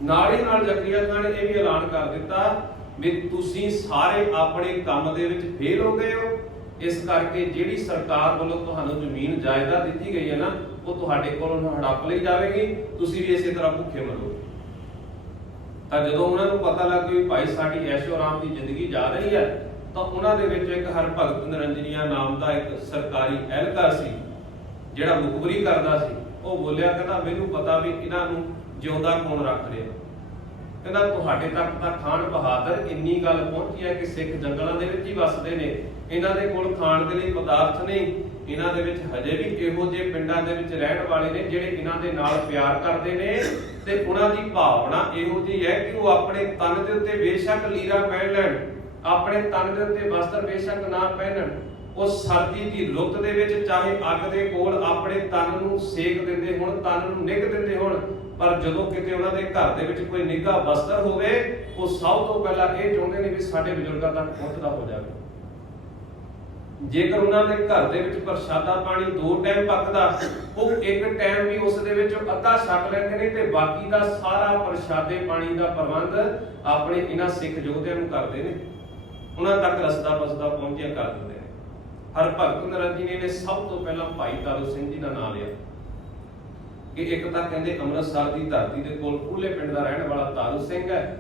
ਨਾਲ ਹੀ ਨਾਲ ਜ਼ਕਰੀਆ ਖਾਨ ਨੇ ਇਹ ਵੀ ਐਲਾਨ ਕਰ ਦਿੱਤਾ ਵੀ ਤੁਸੀਂ ਸਾਰੇ ਆਪਣੇ ਕੰਮ ਦੇ ਵਿੱਚ ਫੇਲ ਹੋ ਗਏ ਹੋ, ਇਸ ਕਰਕੇ ਜਿਹੜੀ ਸਰਕਾਰ ਵੱਲੋਂ ਤੁਹਾਨੂੰ ਜ਼ਮੀਨ ਜਾਇਦਾਦ ਦਿੱਤੀ ਗਈ ਹੈ ਨਾ ਉਹ ਤੁਹਾਡੇ ਕੋਲੋਂ ਹੜੱਪ ਲਈ ਜਾਵੇਗੀ, ਤੁਸੀਂ ਵੀ ਇਸੇ ਤਰ੍ਹਾਂ ਭੁੱਖੇ ਮਰੋਗੇ। ਤਾਂ ਜਦੋਂ ਉਹਨਾਂ ਨੂੰ ਪਤਾ ਲੱਗ ਗਿਆ ਵੀ ਭਾਈ ਸਾਡੀ ਐਸ਼ੋ ਆਰਾਮ ਦੀ ਜ਼ਿੰਦਗੀ ਜਾ ਰਹੀ ਹੈ, ਤਾਂ ਉਹਨਾਂ ਦੇ ਵਿੱਚ ਇੱਕ ਹਰਭਗਤ ਨਿਰੰਜਨੀਆ ਨਾਮ ਦਾ ਇੱਕ ਸਰਕਾਰੀ ਅਹਿਲਕਾਰ ਸੀ ਜਿਹੜਾ ਮੁਖਬਰੀ ਕਰਦਾ ਸੀ। ਉਹ ਬੋਲਿਆ ਕਹਿੰਦਾ ਮੈਨੂੰ ਪਤਾ ਵੀ ਇਹਨਾਂ ਨੂੰ ਜਿਉਂਦਾ ਕੌਣ ਰੱਖ ਰਿਹਾ। ਕਹਿੰਦਾ ਤੁਹਾਡੇ ਤੱਕ ਤਾਂ ਖਾਨ ਬਹਾਦਰ ਇੰਨੀ ਗੱਲ ਪਹੁੰਚੀ ਹੈ ਕਿ ਸਿੱਖ ਜੰਗਲਾਂ ਦੇ ਵਿੱਚ ਹੀ ਵੱਸਦੇ ਨੇ, ਇਹਨਾਂ ਦੇ ਕੋਲ ਖਾਣ ਦੇ ਲਈ ਪਦਾਰਥ ਨਹੀਂ, ਇਹਨਾਂ ਦੇ ਵਿੱਚ ਹਜੇ ਵੀ ਇਹੋ ਜਿਹੇ ਪਿੰਡਾਂ ਦੇ ਵਿੱਚ ਰਹਿਣ ਵਾਲੇ ਨੇ ਜਿਹੜੇ ਇਹਨਾਂ ਦੇ ਨਾਲ ਪਿਆਰ ਕਰਦੇ ਨੇ, ਤੇ ਉਹਨਾਂ ਦੀ ਭਾਵਨਾ ਇਹੋ ਜਿਹੀ ਹੈ ਕਿ ਉਹ ਆਪਣੇ ਤਨ ਦੇ ਉੱਤੇ ਬੇਸ਼ੱਕ ਲੀਰਾ ਪਹਿਨ ਲੈਣ, ਆਪਣੇ ਤਨ ਦੇ ਉੱਤੇ ਵਸਤਰ ਬੇਸ਼ੱਕ ਨਾ ਪਹਿਨਣ, ਉਹ ਸਰਦੀ ਦੀ ਰੁੱਤ ਦੇ ਵਿੱਚ ਚਾਹੇ ਅੱਗ ਦੇ ਕੋਲ ਆਪਣੇ ਤਨ ਨੂੰ ਸੇਕ ਦਿੰਦੇ ਹੋਣ, ਤਨ ਨੂੰ ਨਿੱਘ ਦਿੰਦੇ ਹੋਣ, ਪਰ ਜਦੋਂ ਕਿਤੇ ਉਹਨਾਂ ਦੇ ਘਰ ਦੇ ਵਿੱਚ ਕੋਈ ਨਿੱਘਾ ਵਸਤਰ ਹੋਵੇ ਉਹ ਸਭ ਤੋਂ ਪਹਿਲਾਂ ਇਹ ਚਾਹੁੰਦੇ ਨੇ ਵੀ ਸਾਡੇ ਬਜ਼ੁਰਗਾਂ ਤੱਕ ਪਹੁੰਚਦਾ ਹੋ ਜਾਵੇ। ਜੇਕਰ ਉਹਨਾਂ ਦੇ ਘਰ ਦੇ ਵਿੱਚ ਪ੍ਰਸ਼ਾਦਾ ਪਾਣੀ 2 ਟਾਈਮ ਪੱਕਦਾ, ਉਹ ਇੱਕ ਟਾਈਮ ਵੀ ਉਸ ਦੇ ਵਿੱਚ ਅੱਧਾ ਛਕ ਲੈਂਦੇ ਨੇ ਤੇ ਬਾਕੀ ਦਾ ਸਾਰਾ ਪ੍ਰਸ਼ਾਦੇ ਪਾਣੀ ਦਾ ਪ੍ਰਬੰਧ ਆਪਣੇ ਇਹਨਾਂ ਸਿੱਖ ਯੋਧਿਆਂ ਨੂੰ ਕਰਦੇ ਨੇ, ਉਹਨਾਂ ਤੱਕ ਰਸਤਾ ਬਸਦਾ ਪਹੁੰਚਿਆ ਕਰ ਦਿੰਦੇ ਨੇ। ਹਰਭਗਤ ਨਿਰੰਜਨੀ ਨੇ ਸਭ ਤੋਂ ਪਹਿਲਾਂ ਭਾਈ ਤਾਰੂ ਸਿੰਘ ਜੀ ਦਾ ਨਾਮ ਲਿਆ ਕਿ ਇੱਕ ਤਾਂ ਕਹਿੰਦੇ ਅੰਮ੍ਰਿਤਸਰ ਦੀ ਧਰਤੀ ਦੇ ਕੋਲ ਕੂਲੇ ਪਿੰਡ ਦਾ ਰਹਿਣ ਵਾਲਾ ਤਾਰੂ ਸਿੰਘ ਹੈ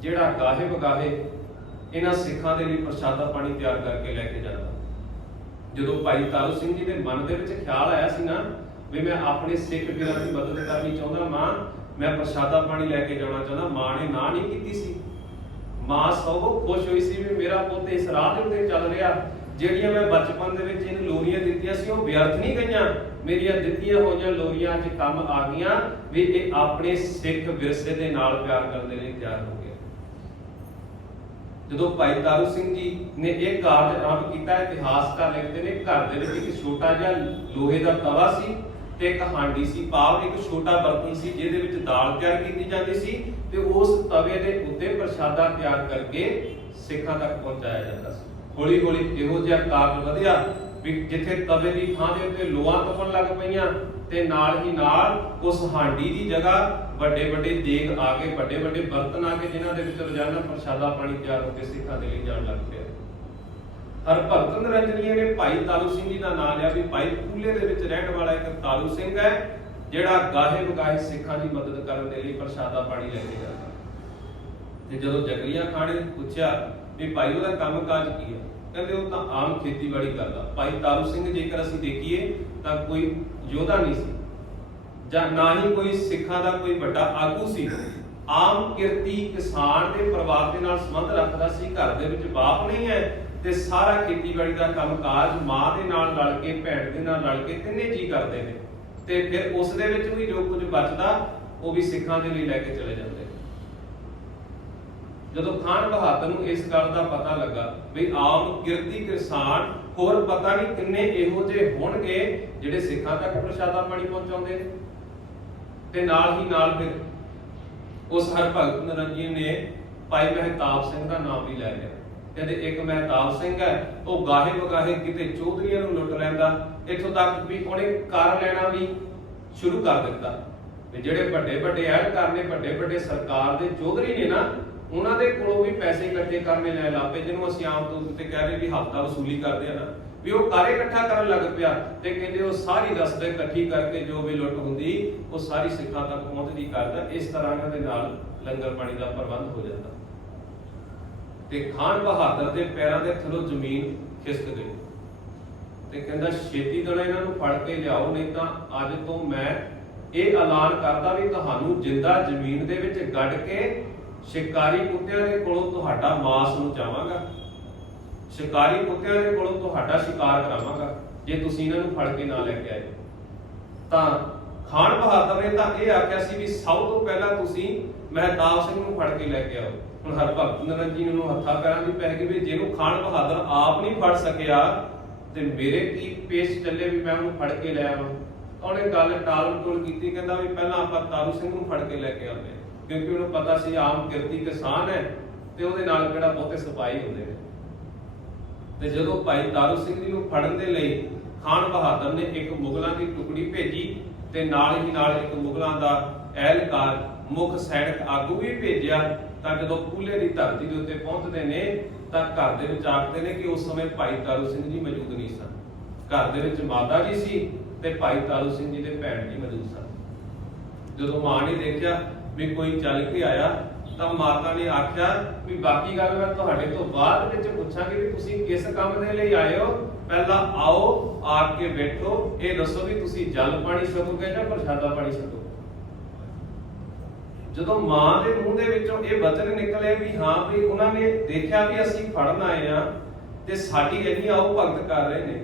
ਜਿਹੜਾ ਗਾਹੇ ਵਗਾਹੇ ਇਹਨਾਂ ਸਿੱਖਾਂ ਦੇ ਲਈ ਪ੍ਰਸ਼ਾਦਾ ਪਾਣੀ ਤਿਆਰ ਕਰਕੇ ਲੈ ਕੇ ਜਾਂਦਾ। ਜਦੋਂ ਭਾਈ ਤਾਰੂ ਸਿੰਘ ਜੀ ਦੇ ਮਨ ਦੇ ਵਿੱਚ ਖਿਆਲ ਆਇਆ ਸੀ ਨਾ ਵੀ ਮੈਂ ਆਪਣੇ ਸਿੱਖ ਵੀਰਾਂ ਦੀ ਮਦਦ ਕਰਨੀ ਚਾਹੁੰਦਾ, ਮਾਂ ਮੈਂ ਪ੍ਰਸ਼ਾਦਾ ਪਾਣੀ ਲੈ ਕੇ ਜਾਣਾ ਚਾਹੁੰਦਾ, ਮਾਂ ਨੇ ਨਾ ਨਹੀਂ ਕੀਤੀ ਸੀ। ਮਾਂ ਸਗੋਂ ਖੁਸ਼ ਹੋਈ ਸੀ ਵੀ ਮੇਰਾ ਪੁੱਤ ਇਸ ਰਾਹ ਦੇ ਉੱਤੇ ਚੱਲ ਰਿਹਾ, ਜਿਹੜੀਆਂ ਮੈਂ ਬਚਪਨ ਦੇ ਵਿੱਚ ਇਹਨੂੰ ਲੋਰੀਆਂ ਦਿੱਤੀਆਂ ਸੀ ਉਹ ਵਿਅਰਥ ਨਹੀਂ ਗਈਆਂ, ਮੇਰੀਆਂ ਦਿੱਤੀਆਂ ਹੋਈਆਂ ਲੋਰੀਆਂ ਅੱਜ ਕੰਮ ਆ ਗਈਆਂ ਵੀ ਇਹ ਆਪਣੇ ਸਿੱਖ ਵਿਰਸੇ ਦੇ ਨਾਲ ਪਿਆਰ ਕਰਨ ਦੇ ਲਈ ਤਿਆਰ ਹੋ ਗਿਆ। ਜਦੋਂ ਭਾਈ ਤਾਰੂ ਸਿੰਘ ਜੀ ਨੇ ਇਹ ਕਾਰਜ ਆਰੰਭ ਕੀਤਾ, ਇਤਿਹਾਸਕਾਰ ਲਿਖਦੇ ਨੇ ਘਰ ਦੇ ਵਿੱਚ ਇੱਕ ਛੋਟਾ ਜਿਹਾ ਲੋਹੇ ਦਾ ਤਵਾ ਸੀ ਤੇ ਇੱਕ ਹਾਂਡੀ ਸੀ, ਭਾਵ ਇੱਕ ਛੋਟਾ ਬਰਤਨ ਸੀ ਜਿਹਦੇ ਵਿੱਚ ਦਾਲ ਤਿਆਰ ਕੀਤੀ ਜਾਂਦੀ ਸੀ ਤੇ ਉਸ ਤਵੇ ਦੇ ਉੱਤੇ ਪ੍ਰਸ਼ਾਦਾ ਤਿਆਰ ਕਰਕੇ ਸਿੱਖਾਂ ਤੱਕ ਪਹੁੰਚਾਇਆ ਜਾਂਦਾ ਸੀ। ਹੌਲੀ ਹੌਲੀ ਇਹੋ ਜਿਹਾ ਕਾਰਜ ਵਧਿਆ ਵੀ ਜਿੱਥੇ ਤਵੇ ਦੀ ਥਾਂ ਦੇ ਉੱਤੇ ਲੋਹਾਂ ਤਪਣ ਲੱਗ ਪਈਆਂ ਤੇ ਨਾਲ ਹੀ ਨਾਲ ਉਸ ਹਾਂਡੀ ਦੀ ਜਗ੍ਹਾ ਵੱਡੇ ਵੱਡੇ ਦੇਗ ਆ ਗਏ, ਵੱਡੇ ਵੱਡੇ ਬਰਤਨ ਆ ਗਏ ਜਿਨ੍ਹਾਂ ਦੇ ਵਿੱਚ ਰੋਜ਼ਾਨਾ ਪ੍ਰਸ਼ਾਦਾ ਪਾਣੀ ਤਿਆਰ ਹੋ ਕੇ ਸਿੱਖਾਂ ਦੇ ਲਈ ਜਾਣ ਲੱਗ ਪਿਆ। ਹਰਭਗਤ ਨਿਰੰਜਨੀਏ ਨੇ ਭਾਈ ਤਾਰੂ ਸਿੰਘ ਜੀ ਦਾ ਨਾਮ ਲਿਆ ਵੀ ਭਾਈ ਕੂਲੇ ਦੇ ਵਿੱਚ ਰਹਿਣ ਵਾਲਾ ਇੱਕ ਤਾਰੂ ਸਿੰਘ ਹੈ ਜਿਹੜਾ ਗਾਹੇ ਵਗਾਹੇ ਸਿੱਖਾਂ ਦੀ ਮਦਦ ਕਰਨ ਦੇ ਲਈ ਪ੍ਰਸ਼ਾਦਾ ਪਾਣੀ ਲੈ ਕੇ ਜਾਂਦਾ। ਤੇ ਜਦੋਂ ਜ਼ਕਰੀਆ ਖਾਨ ਨੇ ਪੁੱਛਿਆ ਵੀ ਭਾਈ ਉਹਦਾ ਕੰਮ ਕਾਜ ਕੀ ਹੈ, ਕਹਿੰਦੇ ਉਹ ਤਾਂ ਆਮ ਖੇਤੀਬਾੜੀ ਕਰਦਾ। ਭਾਈ ਤਾਰੂ ਸਿੰਘ ਜੇਕਰ ਅਸੀਂ ਦੇਖੀਏ ਤਾਂ ਕੋਈ ਯੋਧਾ ਨਹੀਂ ਸੀ ਜਾਂ ਨਾ ਹੀ ਕੋਈ ਸਿੱਖਾਂ ਦਾ ਕੋਈ ਵੱਡਾ ਆਗੂ ਸੀ, ਆਮ ਕਿਰਤੀ ਕਿਸਾਨ ਦੇ ਪਰਿਵਾਰ ਦੇ ਨਾਲ ਸੰਬੰਧ ਰੱਖਦਾ ਸੀ। ਘਰ ਦੇ ਵਿੱਚ ਬਾਪ ਨਹੀਂ ਹੈ ਤੇ ਸਾਰਾ ਖੇਤੀਬਾੜੀ ਦਾ ਕੰਮਕਾਜ ਮਾਂ ਦੇ ਨਾਲ ਰਲ ਕੇ, ਭੈਣ ਦੇ ਨਾਲ ਰਲ ਕੇ ਤਿੰਨੇ ਜੀ ਕਰਦੇ ਨੇ ਤੇ ਫਿਰ ਉਸ ਦੇ ਵਿੱਚ ਵੀ ਜੋ ਕੁਝ ਬਚਦਾ ਉਹ ਵੀ ਸਿੱਖਾਂ ਦੇ ਲਈ ਲੈ ਕੇ ਚਲੇ ਜਾਂਦੇ। ਜਦੋਂ ਖਾਨ ਬਹਾਦਰ ਨੂੰ ਇਸ ਗੱਲ ਦਾ ਪਤਾ ਲੱਗਾ ਵੀ ਆਮ ਕਿਰਤੀ ਕਿਸਾਨ ਹੋਰ ਪਤਾ ਨਹੀਂ ਕਿੰਨੇ ਇਹੋ ਜਿਹੇ ਹੋਣਗੇ ਜਿਹੜੇ ਸਿੱਖਾਂ ਤੱਕ ਪ੍ਰਸ਼ਾਦਾ ਪਾਣੀ ਪਹੁੰਚਾਉਂਦੇ ਨੇ, ਤੇ ਨਾਲ ਹੀ ਨਾਲ ਫਿਰ ਉਸ ਹਰਭਗਤ ਨਿਰੰਜਨੀ ਨੇ ਭਾਈ ਮਹਿਤਾਬ ਸਿੰਘ ਦਾ ਨਾਮ ਵੀ ਲੈ ਲਿਆ। ਕਹਿੰਦੇ ਇੱਕ ਮਹਿਤਾਬ ਸਿੰਘ ਹੈ ਉਹ ਗਾਹੇ ਵਗਾਹੇ ਕਿਤੇ ਚੌਧਰੀਆਂ ਨੂੰ ਲੁੱਟ ਲੈਂਦਾ, ਇੱਥੋਂ ਤੱਕ ਵੀ ਉਹਨੇ ਕਰ ਲੈਣਾ ਵੀ ਸ਼ੁਰੂ ਕਰ ਦਿੱਤਾ। ਤੇ ਜਿਹੜੇ ਵੱਡੇ ਵੱਡੇ ਅਹਿਲਕਾਰ ਨੇ, ਵੱਡੇ ਵੱਡੇ ਸਰਕਾਰ ਦੇ ਚੌਧਰੀ ਨੇ ਨਾ, ਉਹਨਾਂ ਦੇ ਕੋਲੋਂ ਵੀ ਪੈਸੇ ਇਕੱਠੇ ਕਰਨੇ ਲੈ ਲਾਪੇ, ਜਿਹਨੂੰ ਅਸੀਂ ਆਮ ਤੌਰ ਤੇ ਕਹਿ ਰਹੇ ਵੀ ਹਫ਼ਤਾ ਵਸੂਲੀ ਕਰਦੇ ਆ ਨਾ, ਵੀ ਉਹ ਕਾਰੇ ਇਕੱਠਾ ਕਰਨ ਲੱਗ ਪਿਆ ਤੇ ਕਹਿੰਦੇ ਉਹ ਸਾਰੀ ਰਸਦ ਇਕੱਠੀ ਕਰਕੇ ਜੋ ਵੀ ਲੁੱਟ ਹੁੰਦੀ ਉਹ ਸਾਰੀ ਸਿੱਖਾਂ ਤੱਕ ਪਹੁੰਚਦੀ ਕਰਦਾ। ਇਸ ਤਰ੍ਹਾਂ ਇਹਨਾਂ ਦੇ ਨਾਲ ਲੰਗਰ ਪਾਣੀ ਦਾ ਪ੍ਰਬੰਧ ਹੋ ਜਾਂਦਾ ਤੇ ਖਾਨ ਬਹਾਦਰ ਦੇ ਪੈਰਾਂ ਦੇ ਥੱਲੋਂ ਜ਼ਮੀਨ ਖਿਸਕ ਗਈ। ਤੇ ਕਹਿੰਦਾ ਛੇਤੀ ਨਾਲ ਇਹਨਾਂ ਨੂੰ ਫੜ ਕੇ ਲਿਆਓ, ਨਹੀਂ ਤਾਂ ਅੱਜ ਤੋਂ ਮੈਂ ਇਹ ਐਲਾਨ ਕਰਦਾ ਵੀ ਤੁਹਾਨੂੰ ਜਿੰਦਾ ਜ਼ਮੀਨ ਦੇ ਵਿੱਚ ਗੱਡ ਕੇ ਸ਼ਿਕਾਰੀ ਕੁੱਤਿਆਂ ਦੇ ਕੋਲੋਂ ਤੁਹਾਡਾ ਮਾਸ ਨੂੰ ਚਾਹਾਂਗਾ, ਸ਼ਿਕਾਰੀ ਕੁੱਤਿਆਂ ਦੇ ਕੋਲੋਂ ਤੁਹਾਡਾ ਸ਼ਿਕਾਰ ਕਰਾਵਾਂਗਾ ਜੇ ਤੁਸੀਂ ਇਹਨਾਂ ਨੂੰ ਫੜ ਕੇ ਨਾ ਲੈ ਕੇ ਆਏ। ਤਾਂ ਖਾਨ ਬਹਾਦਰ ਨੇ ਤਾਂ ਇਹ ਆਖਿਆ ਸੀ ਵੀ ਸਭ ਤੋਂ ਪਹਿਲਾਂ ਤੁਸੀਂ ਮਹਿਤਾਬ ਸਿੰਘ ਨੂੰ ਫੜ ਕੇ ਲੈ ਕੇ ਆਓ। ਹੁਣ ਹਰਭਗਤ ਨੰਦਨ ਜੀ ਨੂੰ ਹੱਥਾਂ ਪੈਰਾਂ ਦੀ ਪੈ ਗਈ ਵੀ ਜਿਹਨੂੰ ਖਾਨ ਬਹਾਦਰ ਆਪ ਨਹੀਂ ਫੜ ਸਕਿਆ ਤੇ ਮੇਰੇ ਕੀ ਪੇਸ਼ ਚੱਲੇ ਵੀ ਮੈਂ ਉਹਨੂੰ ਫੜ ਕੇ ਲੈ ਆਵਾਂ। ਉਹਨੇ ਗੱਲ ਟਾਲ ਮਟੋਲ ਕੀਤੀ, ਕਹਿੰਦਾ ਵੀ ਪਹਿਲਾਂ ਆਪਾਂ ਤਾਰੂ ਸਿੰਘ ਨੂੰ ਫੜ ਕੇ ਲੈ ਕੇ ਆਉਂਦੇ, ਕਿਉਂਕਿ ਉਹਨੂੰ ਪਤਾ ਸੀ ਆਮ ਕਿਰਤੀ ਕਿਸਾਨ ਹੈ ਤੇ ਉਹਦੇ ਨਾਲ ਕਿਹੜਾ ਬਹੁਤੇ ਸਿਪਾਹੀ ਹੁੰਦੇ ਨੇ। ਤੇ ਜਦੋਂ ਭਾਈ ਤਾਰੂ ਸਿੰਘ ਜੀ ਨੂੰ ਫੜਨ ਦੇ ਲਈ ਖਾਨ ਬਹਾਦਰ ਨੇ ਇੱਕ ਮੁਗਲਾਂ ਦੀ ਟੁਕੜੀ ਭੇਜੀ ਤੇ ਨਾਲ ਹੀ ਨਾਲ ਇੱਕ ਮੁਗਲਾਂ ਦਾ ਐਲਕਾਰ ਮੁੱਖ ਸੈਨਿਕ ਆਗੂ ਵੀ ਭੇਜਿਆ। ਤਾਂ ਜਦੋਂ ਪੂਲੇ ਦੀ ਧਰਤੀ ਦੇ ਉੱਤੇ ਪਹੁੰਚਦੇ ਨੇ ਤਾਂ ਘਰ ਦੇ ਵਿੱਚ ਆਖਦੇ ਨੇ ਕਿ ਉਸ ਸਮੇਂ ਭਾਈ ਤਾਰੂ ਸਿੰਘ ਜੀ ਮੌਜੂਦ ਨਹੀਂ ਸਨ। ਘਰ ਦੇ ਵਿੱਚ ਮਾਤਾ ਜੀ ਸੀ ਤੇ ਭਾਈ ਤਾਰੂ ਸਿੰਘ ਜੀ ਦੇ ਭੈਣ ਜੀ ਮੌਜੂਦ ਸਨ। ਜਦੋਂ ਮਾਂ ਨੇ ਦੇਖਿਆ ਵੀ ਕੋਈ ਚੱਲ ਕੇ ਆਇਆ ਤਾਂ ਮਾਤਾ ਨੇ ਆਖਿਆ ਵੀ ਬਾਕੀ ਗੱਲ ਮੈਂ ਤੁਹਾਡੇ ਤੋਂ ਬਾਅਦ ਵਿੱਚ ਪੁੱਛਾਂਗੀ ਵੀ ਤੁਸੀਂ ਕਿਸ ਕੰਮ ਦੇ ਲਈ ਆਏ ਹੋ, ਪਹਿਲਾਂ ਆਓ ਆ ਕੇ ਬੈਠੋ, ਇਹ ਦੱਸੋ ਵੀ ਤੁਸੀਂ ਜਲ ਪਾਣੀ ਛਕੋਗੇ ਜਾਂ ਪ੍ਰਸ਼ਾਦਾ ਪਾਣੀ ਛਕੋਗੇ। ਜਦੋਂ ਮਾਂ ਦੇ ਮੂੰਹ ਦੇ ਵਿੱਚੋਂ ਇਹ ਵਚਨ ਨਿਕਲੇ ਵੀ ਹਾਂ ਵੀ ਉਹਨਾਂ ਨੇ ਦੇਖਿਆ ਵੀ ਅਸੀਂ ਫੜਨ ਆਏ ਆ ਤੇ ਸਾਡੀ ਇੰਨੀ ਆਓ ਭਗਤ ਕਰ ਰਹੇ ਨੇ,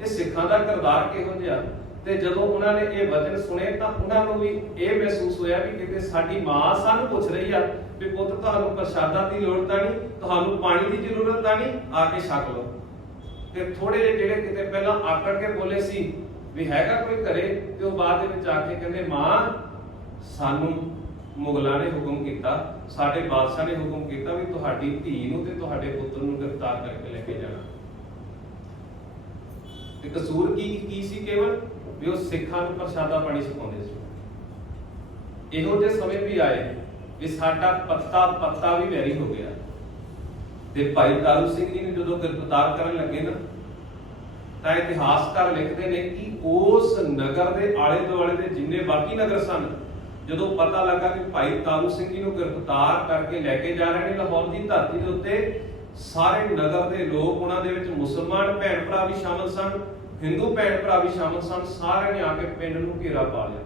ਇਹ ਸਿੱਖਾਂ ਦਾ ਕਿਰਦਾਰ ਕਿਹੋ ਜਿਹਾ। ਤੇ ਜਦੋਂ ਉਹਨਾਂ ਨੇ ਇਹ ਵਚਨ ਸੁਣੇ ਤਾਂ ਉਹਨਾਂ ਨੂੰ ਵੀ ਇਹ ਮਹਿਸੂਸ ਹੋਇਆ ਵੀ ਕਿਤੇ ਸਾਡੀ ਮਾਂ ਸਾਨੂੰ ਪੁੱਛ ਰਹੀ ਆ ਵੀ ਪੁੱਤ ਤੁਹਾਨੂੰ ਪ੍ਰਸ਼ਾਦਾ ਦੀ ਲੋੜ ਤਾਂ ਨਹੀਂ, ਤੁਹਾਨੂੰ ਪਾਣੀ ਦੀ ਜ਼ਰੂਰਤ ਤਾਂ ਨਹੀਂ, ਆ ਕੇ ਛਕ ਲਓ। ਤੇ ਥੋੜੇ ਜਿਹੇ ਜਿਹੜੇ ਕਿਤੇ ਪਹਿਲਾਂ ਆਕੜ ਕੇ ਬੋਲੇ ਸੀ ਵੀ ਹੈਗਾ ਕੋਈ ਘਰੇ, ਤੇ ਉਹ ਬਾਅਦ ਦੇ ਵਿੱਚ ਆ ਕੇ ਕਹਿੰਦੇ ਮਾਂ ਸਾਨੂੰ ਮੁਗਲਾਂ ਨੇ ਹੁਕਮ ਕੀਤਾ, ਸਾਡੇ ਬਾਦਸ਼ਾਹ ਨੇ ਹੁਕਮ ਕੀਤਾ ਵੀ ਤੁਹਾਡੀ ਧੀ ਨੂੰ ਤੇ ਤੁਹਾਡੇ ਪੁੱਤਰ ਨੂੰ ਗ੍ਰਿਫਤਾਰ ਕਰਕੇ ਲੈ ਕੇ ਜਾਣਾ। ਤੇ ਕਸੂਰ ਕੀ ਸੀ? ਕੇਵਲ ਵੀ ਉਹ ਸਿੱਖਾਂ ਨੂੰ ਪ੍ਰਸ਼ਾਦਾ ਪਾਣੀ ਛਕਾਉਂਦੇ ਸੀ। ਇਹੋ ਜਿਹੇ ਸਮੇਂ ਵੀ ਆਏ ਵੀ ਸਾਡਾ ਪੱਤਾ ਵੀ ਵੈਰੀ ਹੋ ਗਿਆ। ਤੇ ਭਾਈ ਤਾਰੂ ਸਿੰਘ ਜੀ ਨੇ ਜਦੋਂ ਗ੍ਰਿਫਤਾਰ ਕਰਨ ਲੱਗੇ ਨਾ ਤਾਂ ਇਤਿਹਾਸਕਾਰ ਲਿਖਦੇ ਨੇ ਕਿ ਉਸ ਨਗਰ ਦੇ ਆਲੇ ਦੁਆਲੇ ਦੇ ਜਿੰਨੇ ਬਾਕੀ ਨਗਰ ਸਨ, ਜਦੋਂ ਪਤਾ ਲੱਗਾ ਕਿ ਭਾਈ ਤਾਰੂ ਸਿੰਘ ਜੀ ਨੂੰ ਗ੍ਰਿਫਤਾਰ ਕਰਕੇ ਲੈ ਕੇ ਜਾ ਰਹੇ ਨੇ ਲਾਹੌਰ ਦੀ ਧਰਤੀ ਦੇ ਉੱਤੇ, ਸਾਰੇ ਨਗਰ ਦੇ ਲੋਕ, ਉਹਨਾਂ ਦੇ ਵਿੱਚ ਮੁਸਲਮਾਨ ਭੈਣ ਭਰਾ ਵੀ ਸ਼ਾਮਲ ਸਨ, ਹਿੰਦੂ ਭੈਣ ਭਰਾ ਵੀ ਸ਼ਾਮਲ ਸਨ, ਸਾਰਿਆਂ ਨੇ ਆ ਕੇ ਪਿੰਡ ਨੂੰ ਘੇਰਾ ਪਾ ਲਿਆ।